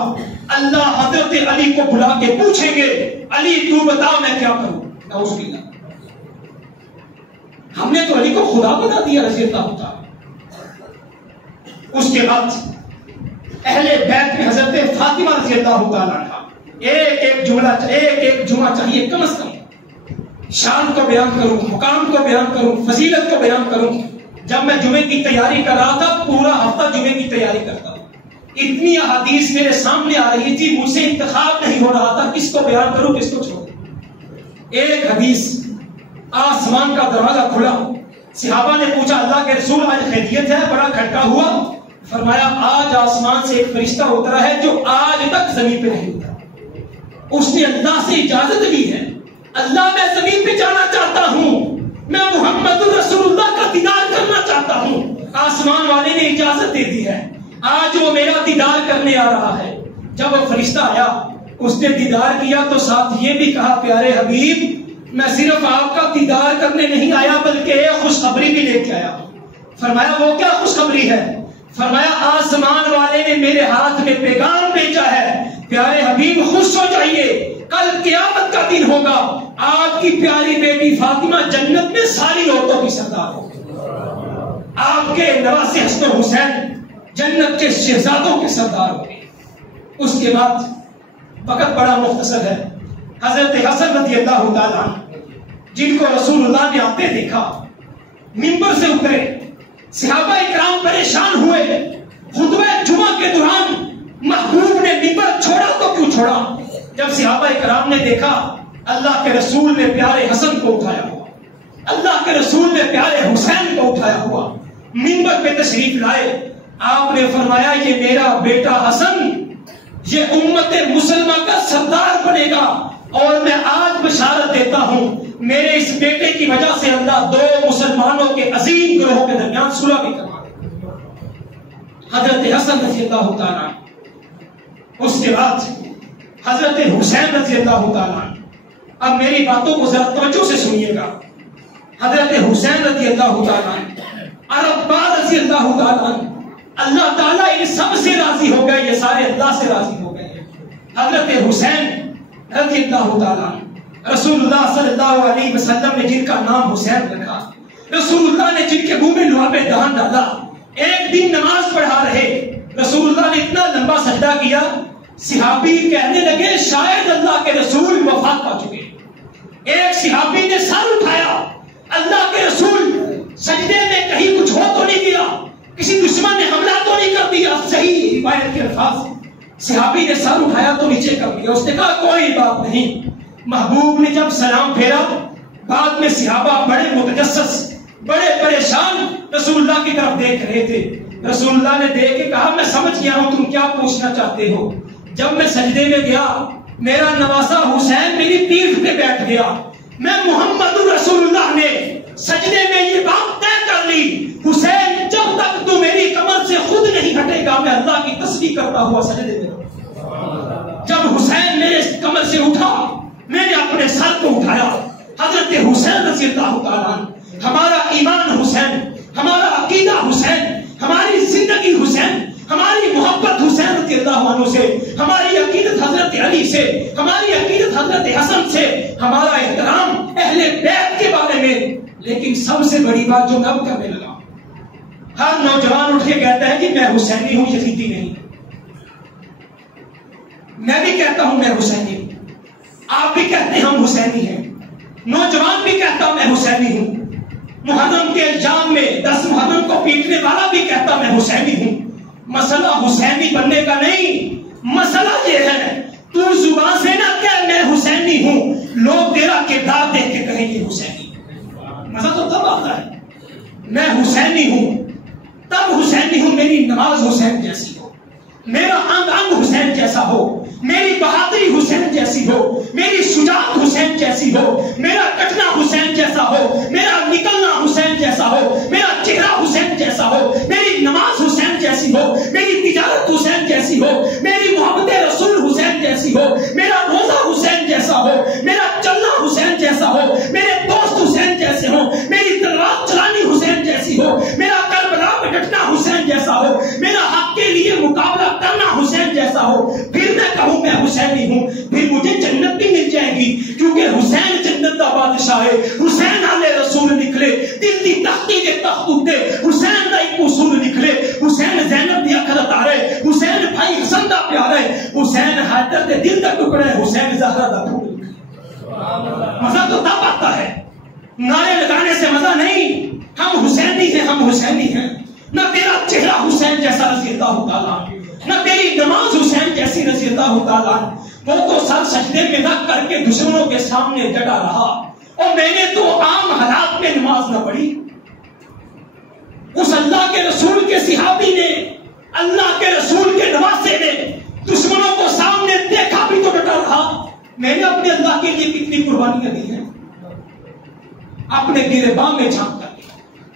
اللہ حضرت علی کو بلا کے پوچھیں گے علی تو بتا میں کیا کروں؟ نعوذ باللہ، ہم نے تو علی کو خدا بنا دیا رضی اللہ تعالیٰ۔ اس کے بعد اہل بیت میں حضرت فاطمہ رضی اللہ تعالیٰ عنہا، ایک جمعہ چاہیے کم از کم شان کو بیان کروں، مقام کو بیان کروں، فضیلت کو بیان کروں۔ جب میں جمعے کی تیاری کر رہا تھا پورا ہفتہ جمعے کی تیاری کرتا ہوں، اتنی احادیث میرے سامنے آ رہی تھی، مجھ سے انتخاب نہیں ہو رہا تھا کس کو بیان کروں کس کو چھوڑوں۔ ایک حدیث، آسمان کا دروازہ کھلا، صحابہ نے پوچھا اللہ کے رسول آج خیریت ہے؟ بڑا کھٹکا ہوا، فرمایا آج آسمان سے ایک فرشتہ اترا ہے جو آج تک زمین پہ نہیں اترا، اس نے اللہ سے اجازت لی ہے، اللہ میں زمین پہ جانا چاہتا ہوں، میں محمد رسول اللہ کا دیدار کرنا چاہتا ہوں۔ آسمان والے نے اجازت دے دی ہے، آج وہ میرا دیدار کرنے آ رہا ہے۔ جب وہ فرشتہ آیا اس نے دیدار کیا تو ساتھ یہ بھی کہا پیارے حبیب میں صرف آپ کا دیدار کرنے نہیں آیا بلکہ ایک خوشخبری بھی لے کے آیا ہوں۔ فرمایا وہ کیا خوشخبری ہے؟ فرمایا آسمان والے نے میرے ہاتھ میں پیغام بھیجا ہے، پیارے حبیب خوش ہو جائیے، کل قیامت کا دن ہوگا، آپ کی پیاری بیٹی فاطمہ جنت میں ساری عورتوں کی سردار ہوگی، آپ کے نواسے حسن و حسین جنت کے شہزادوں کے سردار ہوگی۔ اس کے بعد وقت بڑا مختصر ہے، حضرت حسن رضی اللہ تعالیٰ عنہ جن کو رسول اللہ نے آتے دیکھا منبر سے اترے، صحابہ اکرام پریشان ہوئے، خطبہ جمعہ کے دوران محبوب نے منبر چھوڑا تو کیوں چھوڑا؟ جب صحابہ اکرام نے دیکھا اللہ کے رسول نے پیارے حسن کو اٹھایا ہوا، اللہ کے رسول نے پیارے حسین کو اٹھایا ہوا، منبر پہ تشریف لائے، آپ نے فرمایا یہ میرا بیٹا حسن یہ امت مسلمہ کا سردار بنے گا، اور میں آج بشارت دیتا ہوں میرے اس بیٹے کی وجہ سے اللہ 2 مسلمانوں کے عظیم گروہوں کے درمیان صلح بھی کروا دے گا۔ حضرت حسن رضی اللہ تعالیٰ، اس کے بعد حضرت حسین رضی اللہ تعالیٰ۔ اب میری باتوں کو ذرا توجہ سے سنیے گا۔ حضرت حسین رضی اللہ تعالیٰ، عباس رضی اللہ تعالیٰ، اللہ تعالیٰ ان سب سے راضی ہو گئے، یہ سارے اللہ سے راضی ہو گئے۔ حضرت حسین رضی اللہ تعالیٰ، رسول اللہ صلی اللہ علیہ وسلم نے جن کا نام حسین رکھا، رسول اللہ نے جن کے منہ میں لعاب دہن ڈالا، ایک دن نماز پڑھا رہے، رسول اللہ نے اتنا لمبا سجدہ کیا، صحابی کہنے لگے شاید اللہ کے رسول وفات پا چکے، ایک صحابی نے سر اٹھایا، اللہ کے رسول سجدے میں کہیں کچھ ہو تو نہیں گیا، کسی دشمن نے حملہ تو نہیں کر دیا؟ صحیح روایت کے الفاظ، صحابی نے سر اٹھایا تو نیچے کر دیا، اس نے کہا کوئی بات نہیں۔ محبوب نے جب سلام پھیرا، بعد میں صحابہ بڑے متجسس، بڑے پریشان رسول اللہ کی طرف دیکھ رہے تھے۔ رسول اللہ نے دیکھ کے کہا میں سمجھ گیا ہوں تم کیا پوچھنا چاہتے ہو۔ جب میں سجدے میں گیا، میرا نواسا حسین میری پیٹھ پہ بیٹھ گیا، میں محمد رسول اللہ نے سجدے میں یہ بات طے کر لی، حسین جب تک تو میری کمر سے خود نہیں ہٹے گا میں اللہ کی تسبیح کرتا ہوا سجدے میں رہوں۔ جب حسین میرے کمر سے اٹھا، میں نے اپنے سر کو اٹھایا۔ حضرت حسین رضی اللہ تعالیٰ عنہ، ہمارا ایمان حسین، ہمارا عقیدہ حسین، ہماری زندگی حسین، ہماری محبت حسین رضی اللہ عنہ سے، ہماری عقیدت حضرت علی سے، ہماری عقیدت حضرت حسن سے، ہمارا احترام اہل بیت کے بارے میں۔ لیکن سب سے بڑی بات جو میں اب کرنے لگا، ہر نوجوان اٹھ کے کہتا ہے کہ میں حسینی ہوں، یزیدی نہیں۔ میں بھی کہتا ہوں میں حسینی ہوں، آپ بھی کہتے ہیں ہم حسینی ہیں، نوجوان بھی کہتا میں حسینی ہوں، محرم کے الزام میں 10 محرم کو پیٹنے والا بھی کہتا میں حسینی ہوں۔ مسئلہ حسینی بننے کا نہیں، مسئلہ یہ ہے تو زبان سے نہ کہہ میں حسینی ہوں، لوگ تیرا کردار دیکھ کے کہیں گے حسینی۔ مزہ تو تب آتا ہے میں حسینی ہوں، تب حسینی ہوں میری نماز حسین جیسی ہو، میرا انگ انگ حسین جیسا ہو، میری بہادری حسین جیسی ہو، میری شجاعت حسین جیسی ہو، میرا کٹنا حسین جیسا ہو، میرا نکلنا حسین جیسا ہو، میرا چہرہ حسین جیسا ہو، میری نماز حسین جیسی ہو، میری تجارت حسین جیسی ہو، میری محبت رسول حسین جیسی ہو، میرا روزہ حسین جیسا ہو، میرا چلنا حسین جیسا ہو، میرے دوست حسین جیسے ہو، میری تلوار چلانی حسین جیسی ہو، میرا کربلا میں ڈٹنا حسین جیسا ہو، میرا حق کے لیے مقابلہ کرنا حسین جیسا ہو۔ پھر میں کہوں میں حسینی ہوں، پھر مجھے جنت بھی مل جائے گی، کیونکہ حسین جنت کا بادشاہ ہے۔ حسین آلے رسول نکلے، دل دی تختی دے تخت اتے حسین دا ایک اصول نکلے، حسین زینب دی اکھل تارے، حسین بھائی حسن دا پیارے، حسین حیدر دے دل دا ٹکڑے، حسین زہرا دا پھول نکلے۔ مزہ تو تب آتا ہے، نعرے لگانے سے مزہ نہیں۔ ہم حسینی ہیں، ہم حسینی ہیں۔ نہ تیرا چہرہ حسین جیسا رضی اللہ تعالیٰ، نہ تیری نماز حسین جیسی رضی اللہ تعالیٰ۔ وہ تو سر سجدے میں رکھ کر کے دشمنوں کے سامنے ڈٹا رہا، اور میں نے تو عام حالات میں نماز نہ پڑھی۔ اس اللہ کے رسول کے صحابی نے، اللہ کے رسول کے نواسے نے دشمنوں کو سامنے دیکھا بھی تو ڈٹا رہا۔ میں نے اپنے اللہ کے لیے کتنی قربانیاں دی ہیں، اپنے گریباں میں جھانک کر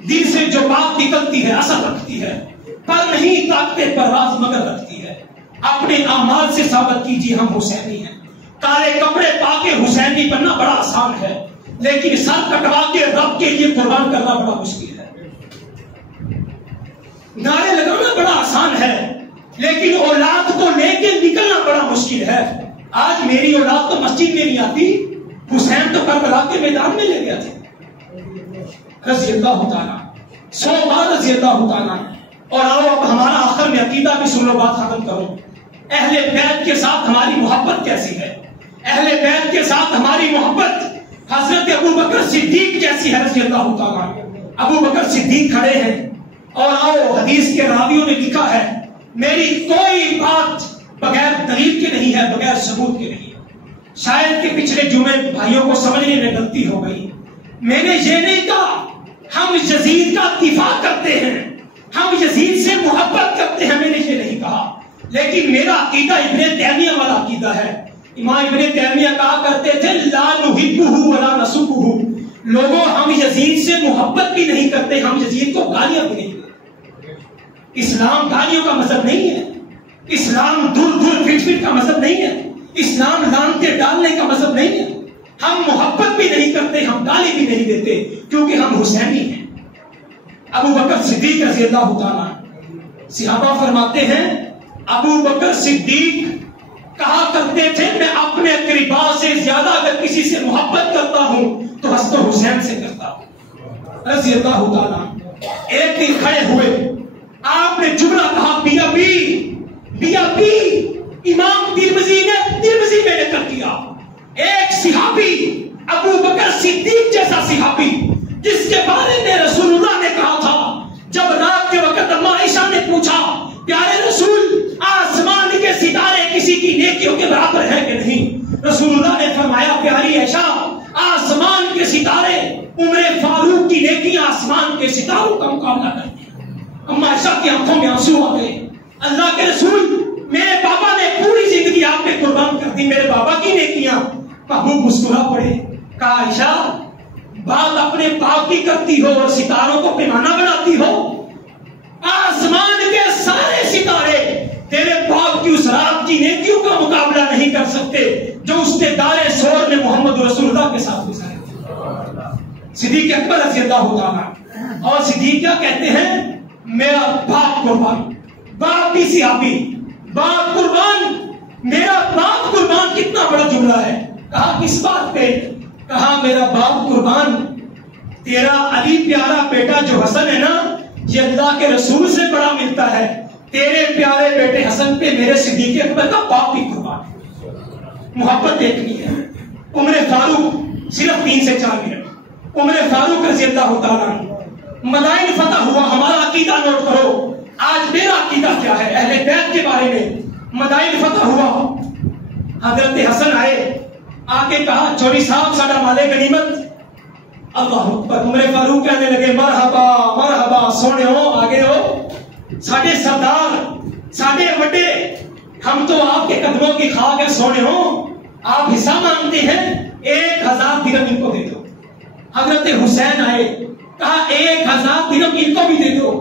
دل سے جو بات نکلتی ہے اثر رکھتی ہے، پر نہیں طاقت پرواز مگر رکھتی ہے۔ اپنے اعمال سے ثابت کیجیے ہم حسینی ہیں۔ کالے کپڑے پا کے حسینی بننا بڑا آسان ہے، لیکن سر کٹوا کے رب کے لیے قربان کرنا بڑا مشکل ہے۔ نعرے لگانا بڑا آسان ہے، لیکن اولاد کو لے کے نکلنا بڑا مشکل ہے۔ آج میری اولاد تو مسجد میں نہیں آتی، حسین تو کربلا کے میدان میں لے گیا تھا رضی اللہ تعالیٰ، 100 بار رضی اللہ تعالیٰ۔ اور آؤ اب ہمارا آخر میں عقیدہ بھی سن لو، بات ختم کرو۔ اہل بیت کے ساتھ ہماری محبت کیسی ہے؟ اہل بیت کے ساتھ ہماری محبت حضرت ابو بکر صدیق جیسی ہے رضی اللہ تعالیٰ۔ ابو بکر صدیق کھڑے ہیں، اور آؤ حدیث کے راویوں نے لکھا ہے میری کوئی بات بغیر دلیل کے نہیں ہے، بغیر ثبوت کے نہیں ہے۔ شاید کہ پچھلے جمعے بھائیوں کو سمجھنے میں غلطی ہو گئی، میں نے یہ نہیں کہا ہم یزید کا دفاع کرتے ہیں، ہم یزید سے محبت کرتے ہیں، میں نے یہ نہیں کہا، لیکن میرا عقیدہ ابن تیمیہ والا عقیدہ ہے۔ امام ابن تیمیہ کہا کرتے تھے لا نحبہ ولا نسبہ، لوگوں ہم یزید سے محبت بھی نہیں کرتے، ہم یزید کو گالیاں بھی نہیں دیتے۔ اسلام گالیوں کا مذہب نہیں ہے، اسلام دور دور پھٹ پھٹ کا مذہب نہیں ہے، اسلام لانتے ڈالنے کا مذہب نہیں ہے۔ ہم محبت بھی نہیں کرتے، ہم گالی بھی نہیں دیتے، کیونکہ ہم حسینی ہیں۔ ابو بکر صدیق رضی اللہ تعالیٰ، صحابہ فرماتے ہیں ابو بکر صدیق کہا کرتے تھے میں اپنے اقربا سے زیادہ اگر کسی سے محبت کرتا ہوں تو حسن حسین سے کرتا ہوں رضی اللہ تعالیٰ۔ ایک دن کھڑے ہوئے، آپ نے جملہ کہا بیا بی، امام ترمذی میں نقل کیا، ایک صحابی ابو بکر صدیق جیسا صحابی جس کے بارے میں رسول اللہ نے کہا تھا جب رات کے وقت اماں عائشہ نے پوچھا پیارے رسول آسمان کے ستارے کسی کی نیکیوں کے برابر ہیں کہ نہیں، رسول اللہ نے فرمایا پیاری عائشہ آسمان کے ستارے عمر فاروق کی نیکیاں آسمان کے ستاروں کا مقابلہ کرتی ہیں۔ اماں عائشہ کی آنکھوں میں آنسو آ گئے، اللہ کے رسول میرے بابا نے پوری زندگی آپ پہ قربان کر دی، میرے بابا کی نیکیاں۔ محبوب مسکرا پڑے، کہا عائشہ بات اپنے باپ کی کرتی ہو اور ستاروں کو پیمانہ بناتی ہو، آسمان کے سارے ستارے تیرے باپ کی اس رات کی نیکیوں کا مقابلہ نہیں کر سکتے جو اس کے دار سور میں محمد رسول اللہ کے ساتھ گزارے۔ صدیق اکبر رضی اللہ تعالیٰ، اور صدیق کیا کہتے ہیں، میرا باپ قربان، باپ بھی صحابی، باپ قربان، میرا باپ قربان، کتنا بڑا جملہ ہے۔ کہا کس بات پہ، کہا میرا باپ قربان، تیرا علی پیارا بیٹا جو حسن ہے نا یہ اللہ کے رسول سے بڑا ملتا ہے، تیرے پیارے بیٹے حسن پہ میرے صدیق اکبر کا باپ بھی قربان ہے۔ محبت دیکھنی ہے۔ عمر فاروق صرف 3 سے 4 منٹ، عمر فاروق رضی اللہ تعالیٰ مدائن فتح ہوا، ہمارا عقیدہ نوٹ کرو، آج میرا عقیدہ کیا ہے اہل بیت کے بارے میں۔ مدائن فتح ہوا، حضرت حسن آئے، آ کے کہا چوری صاحب ساڈا مال غنیمت۔ اللہ اکبر، عمر فاروق کہنے لگے مرحبا مرحبا، سونے ہو آگے ہو، ساڈے سردار ساڈے بڑے، ہم تو آپ کے قدموں کی خاک ہے، سونے ہو آپ حصہ مانگتے ہیں، 1000 درہم ان کو دے دو۔ حضرت حسین آئے، کہا 1000 درہم ان کو بھی دے دو۔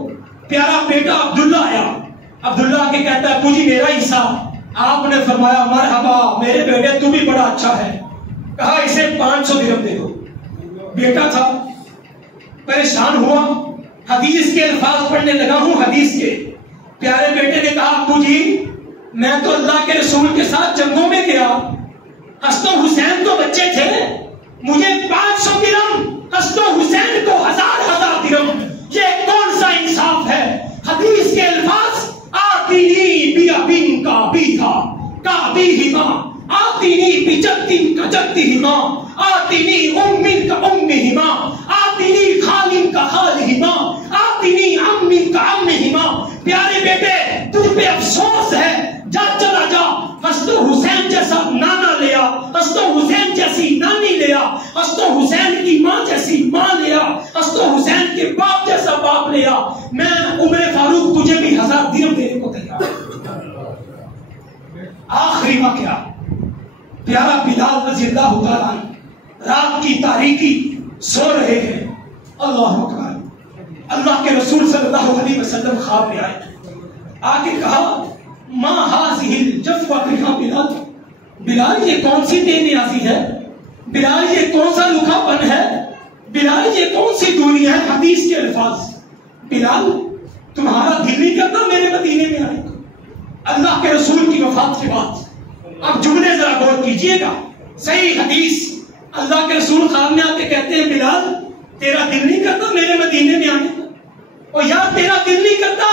پیارا بیٹا عبداللہ آیا، عبداللہ کے کہتا ہے ابو جی میرا حصہ۔ آپ نے فرمایا مرحبا میرے بیٹے تو بھی بڑا اچھا ہے، کہا اسے 500 درہم دے دو۔ بیٹا تھا پریشان ہوا، حدیث کے الفاظ پڑھنے لگا ہوں، حدیث کے۔ پیارے بیٹے نے کہا ابو جی میں تو اللہ کے رسول کے ساتھ جنگوں میں گیا، حسن و حسین تو بچے تھے، مجھے 500 درہم، حسن و حسین کو 1000 درہم، یہ کون سا انصاف ہے؟ حدیث کے الفاظ آتینی بیابین کا بیہا کا بیہما، آتینی بجدین کا جدہما، آتینی امین کا امہما، آتینی خالین کا خالہما، آتینی امین کا امہما۔ پیارے بیٹے تجھ پہ افسوس ہے، جا چلا جا، حسن حسین جیسا نانا لیا، حسن حسین جیسی نانی لیا، حسن حسین کی ماں جیسی ماں لیا، حسن حسین کے باپ جیسا باپ لیا، میں عمر فاروق تجھے بھی 1000 درہم دینے کو تیار۔ آخری واقعہ، پیارا بلال رضی اللہ تعالیٰ رات کی تاریکی سو رہے ہیں، اللہ اکبر، اللہ کے رسول صلی اللہ علیہ وسلم خواب میں آئے، آ کے کہا ما ہاذہ الجفوۃ یا بلال، بلال یہ کون سی بے نیازی ہے، بلال یہ کون سا لکھا پن ہے، بلال یہ کون سی دوری ہے۔ حدیث کے الفاظ، بلال تمہارا دل نہیں کرتا میرے مدینے میں آئے؟ اللہ کے رسول کی وفات کے بعد اب جملے ذرا غور کیجئے گا، صحیح حدیث، اللہ کے رسول خواب میں آتے کہتے ہیں بلال تیرا دل نہیں کرتا میرے مدینے میں آنے کا، اور یار تیرا دل نہیں کرتا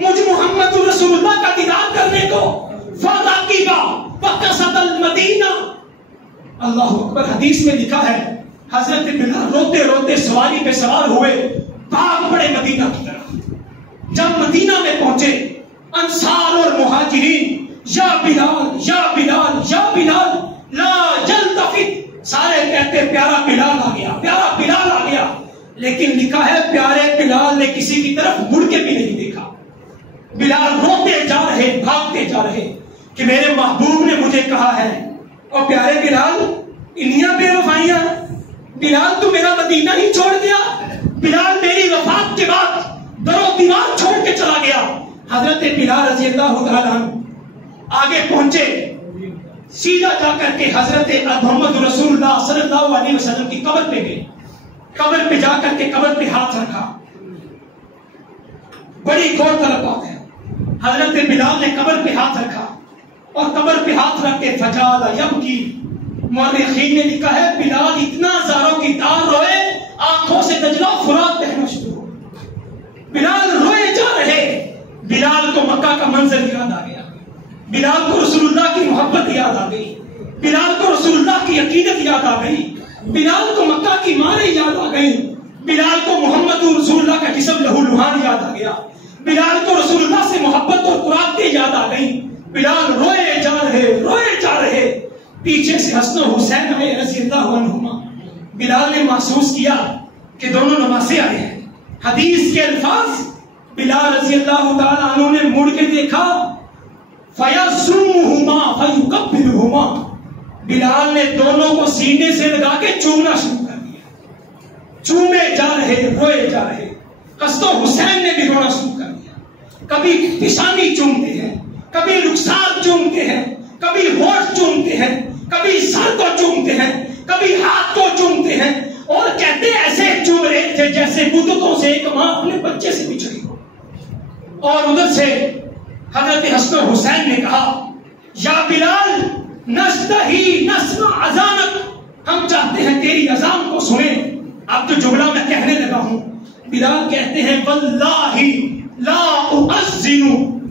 مجھ محمد رسول اللہ کا دیدار کرنے کو، فَرَقِبَ وَقَصَدَ الْمَدِینَہ۔ اللہ اکبر، حدیث میں لکھا ہے حضرت بلال روتے روتے سواری پہ سوار ہوئے، بھاگ پڑے مدینہ کی طرف۔ جب مدینہ میں پہنچے انصار اور مہاجرین یا بلال یا بلال یا بلال لا جلتفت، سارے کہتے پیارا بلال آ گیا، پیارا بلال آ گیا، لیکن لکھا ہے پیارے بلال نے کسی کی طرف مڑ کے بھی نہیں دیکھا۔ بلال روتے جا رہے، بھاگتے جا رہے کہ میرے محبوب نے مجھے کہا ہے، اور پیارے بلال انہیاں بے وفائیاں، بلال تو میرا مدینہ ہی چھوڑ گیا، بلال میری وفات کے بعد در و دیوار چھوڑ کے چلا گیا۔ حضرت بلال رضی اللہ تعالیٰ عنہ آگے پہنچے، سیدھا جا کر کے حضرت محمد رسول اللہ صلی اللہ علیہ وسلم کی قبر پہ گئے، قبر پہ جا کر کے قبر پہ ہاتھ رکھا۔ بڑی غور طلب بات ہے، حضرت بلال نے قبر پہ ہاتھ رکھا اور قبر پہ ہاتھ رکھ کے فجال یبکی، مورخین نے لکھا ہے بلال اتنا زاروں کی تار روئے آنکھوں سے دجلہ فرات بہنا شروع ہو، بلال روئے جا رہے۔ بلال کو مکہ کا منظر یاد آ گیا، بلال کو رسول اللہ کی محبت یاد آ گئی، بلال کو رسول اللہ کی عقیدت یاد آ گئی، بلال کو مکہ کی مارے یاد آ گئی، بلال کو محمد رسول اللہ کا جسم لہو لہان یاد آ گیا، بلال کو رسول اللہ سے محبت اور قرابتیں یاد آ گئی، بلال روئے جا رہے، پیچھے سے حسن و حسین آئے رضی اللہ عنہما، بلال نے محسوس کیا کہ دونوں نمازیں آئے ہیں، حدیث کے الفاظ بلال رضی اللہ تعالیٰ عنہ نے مڑ کے دیکھا، فَيَسُمُّهُمَا فَيُقَبِّلُهُمَا، بلال نے دونوں کو سینے سے لگا کے چومنا شروع کر دیا، چومے جا رہے، روئے جا رہے، حسن و حسین نے بھی رونا شروع کر دیا، کبھی پیشانی چومتے ہیں، کبھی رخسار چومتے ہیں، کبھی ہوٹھ چومتے ہیں، کبھی سر کو چومتے ہیں، کبھی ہاتھ کو چومتے ہیں، اور کہتے ایسے چوم رہے تھے جیسے مدتوں سے ایک ماں اپنے بچے سے بچھڑی ہو۔ اور ادھر سے حضرت حسن و حسین نے کہا، یا بلال نستحی نسمع اذانک، ہم چاہتے ہیں تیری اذان کو سنیں۔ اب تو جملہ میں کہنے لگا ہوں، بلال کہتے ہیں واللہ لا اؤذن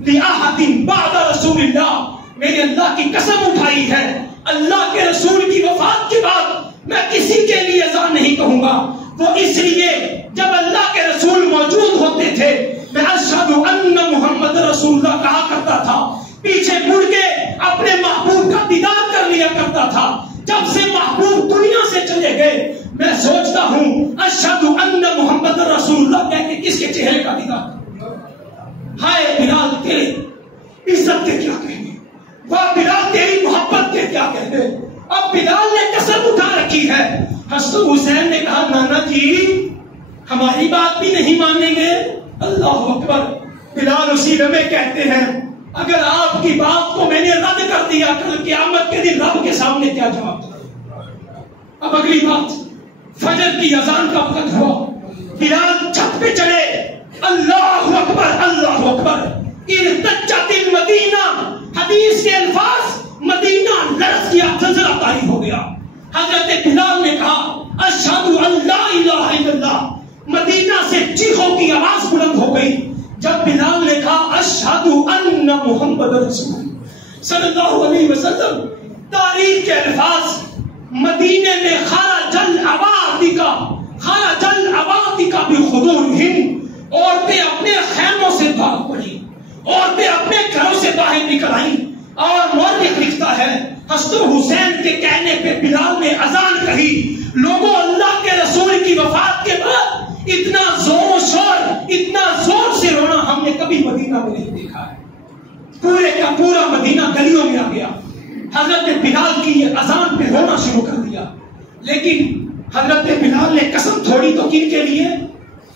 لأحد بعد رسول اللہ، میرے اللہ کی قسم اٹھائی ہے، اللہ کے رسول کی وفات کے بعد میں کسی کے لیے اذان نہیں کہوں گا۔ وہ اس لیے جب اللہ کے رسول موجود ہوتے تھے میں اشہد ان محمد رسول اللہ کہا کرتا تھا، پیچھے مڑ کے اپنے محبوب کا دیدار کر لیا کرتا تھا۔ جب سے محبوب دنیا سے چلے گئے میں سوچتا ہوں اشہد ان محمد رسول اللہ کہہ کے کس کے چہرے کا دیدار کروں۔ ہائے بلال تیری عزت کے کیا کہیں گے، واہ بلال تیری محبت کے کیا کہیں گے۔ اب بلال نے قسم اٹھا رکھی ہے۔ حسن حسین نے کہا نانا جی ہماری بات بھی نہیں مانیں گے؟ اللہ اکبر۔ بلال اسی لمحے کہتے ہیں اگر آپ کی بات کو میں نے رد کر دیا کل قیامت کے دن رب کے سامنے کیا جواب دوں۔ اب اگلی بات، فجر کی اذان کا وقت ہوا، بلال چھت پہ چڑھے، اللہ اکبر اللہ اکبر، ارتجت المدینہ، حدیث کے الفاظ مدینہ لرز گیا، زلزلہ طاری ہو گیا۔ حضرت بلال نے کہا اشہد ان لا الہ الا اللہ، مدینہ سے چیخوں کی آواز بلند ہو گئی۔ جب بلال نے کہا اشہد ان محمد رسول صلی اللہ علیہ وسلم، تاریخ کے الفاظ مدینے میں خرج العواتق بخدورہن، عورتیں اپنے خیموں سے بھاگ پڑی، عورتیں اپنے گھروں سے باہر نکل آئیں۔ اور مورخ لکھتا ہے حسن حسین کے کہنے پہ بلال نے اذان کہی۔ لوگوں اللہ کے رسول کی وفات کے بعد اتنا زور و شور، اتنا زور سے رونا ہم نے کبھی مدینہ میں نہیں دیکھا ہے۔ پورے کا پورا مدینہ گلیوں میں آ گیا، حضرت بلال کی یہ اذان پہ رونا شروع کر دیا۔ لیکن حضرت بلال نے قسم تھوڑی تو کن کے لیے؟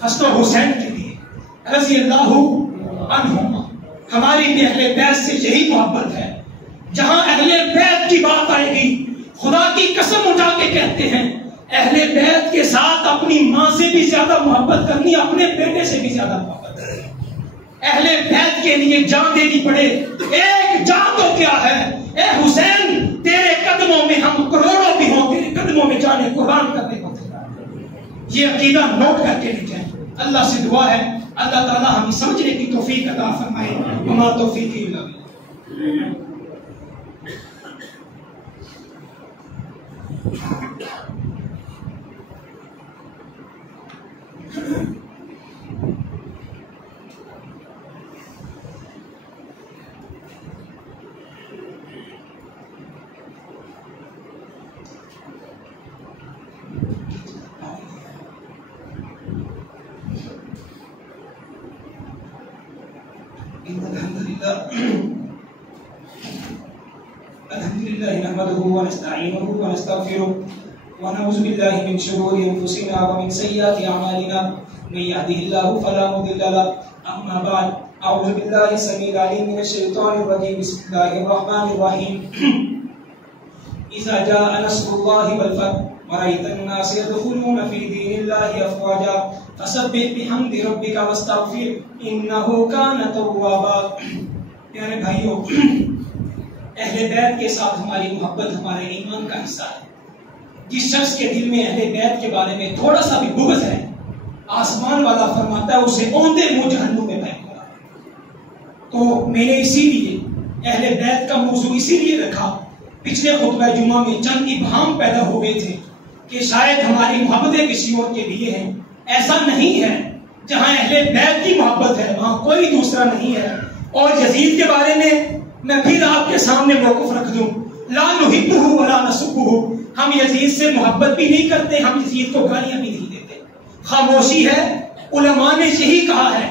حسن حسین کے لیے رضی اللہ عنہما۔ ہماری بھی اہل بیت سے یہی محبت ہے۔ جہاں اہل بیت کی بات آئے گی خدا کی قسم اٹھا کے کہتے ہیں اہل بیت کے ساتھ اپنی ماں سے بھی زیادہ محبت کرنی، اپنے بیٹے سے بھی زیادہ محبت کرنی۔ اہل بیت کے لیے جان دینی پڑے، ایک جان تو کیا ہے، اے حسین تیرے قدموں میں ہم کروڑوں بھی ہوں، تیرے قدموں میں جانے قربان کرنے کو تیار۔ یہ عقیدہ نوٹ کر کے لکھیں۔ اللہ سے دعا ہے اللہ تعالیٰ ہمیں سمجھنے کی توفیق عطا فرمائے۔ وما توفیقی الا باللہ۔ الحمد لله نحمده ونستعينه ونستغفره ونعوذ بالله من شرور انفسنا ومن سيئات اعمالنا من يهده الله فلا مضل له اما بعد اعوذ بالله السميع العليم من الشيطان الرجيم بسم الله الرحمن الرحيم اذا جاء نصر الله والفتح ورأيت الناس يدخلون في دين الله افواجا فسبح بحمد ربك واستغفر انه كان توابا۔ پیارے بھائیوں، اہل بیت کے ساتھ ہماری محبت ہمارے ایمان کا حصہ ہے۔ جس شخص کے دل میں اہل بیت کے بارے میں تھوڑا سا بھی بغض ہے، آسمان والا فرماتا ہے اسے اوندے منہ جہنم میں پھینک دو۔ تو میں نے اسی لیے اہل بیت کا موضوع اسی لیے رکھا، پچھلے خطبہ جمعہ میں چند ابہام پیدا ہو گئے تھے کہ شاید ہماری محبتیں کسی اور کے لیے ہیں. ایسا نہیں ہے. جہاں اہل بیت کی محبت ہے وہاں کوئی دوسرا نہیں ہے. اور یزید کے بارے میں پھر آپ کے سامنے موقف رکھ دوں. لا نحبہ ولا نسبہ. ہم یزید سے محبت بھی نہیں کرتے, ہم یزید کو گالیاں بھی نہیں دیتے. خاموشی ہے. علماء نے یہی کہا ہے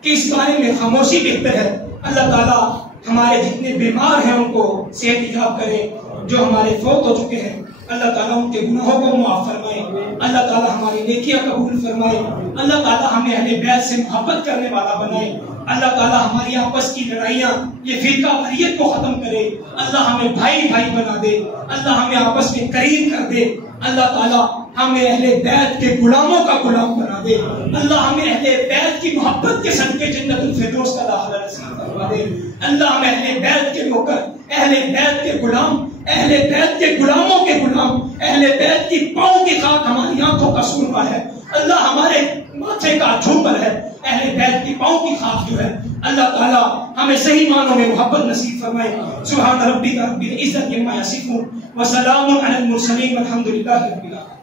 کہ اس بارے میں خاموشی بہتر ہے. اللہ تعالیٰ ہمارے جتنے بیمار ہیں ان کو صحت یاب کرے. جو ہمارے فوت ہو چکے ہیں اللہ تعالیٰ ان کے گناہوں کو معاف فرمائے. اللہ تعالیٰ ہماری نیکیاں قبول فرمائے. اللہ تعالیٰ ہمیں اہل بیت سے محبت کرنے والا بنائے. اللہ تعالیٰ ہماری آپس کی لڑائیاں, یہ فرقہ واریت کو ختم کرے. اللہ ہمیں بھائی بھائی بنا دے. اللہ ہمیں آپس میں قریب کر دے. اللہ تعالیٰ ہمیں اہل بیت کے غلاموں کا غلام بنا دے. اللہ ہمیں اہل بیت کی محبت کے صدقے جنت الفردوس کا داخلہ نصیب فرما دے. اللہ ہمیں اہل بیت کے نوکر, اہل بیت کے غلام, اہل بیت کے غلاموں کے غلام, اہل بیت کی پاؤں کی خاک ہماری آنکھوں کا سرما ہے. اللہ ہمارے ماتھے کا جھومر ہے. اہل بیت کی پاؤں کی خاک جو ہے اللہ تعالیٰ ہمیں صحیح معنوں میں محبت نصیب فرمائے. سبحان ربک رب العزت عما یصفون وسلام علی المرسلین والحمد للہ رب العالمین.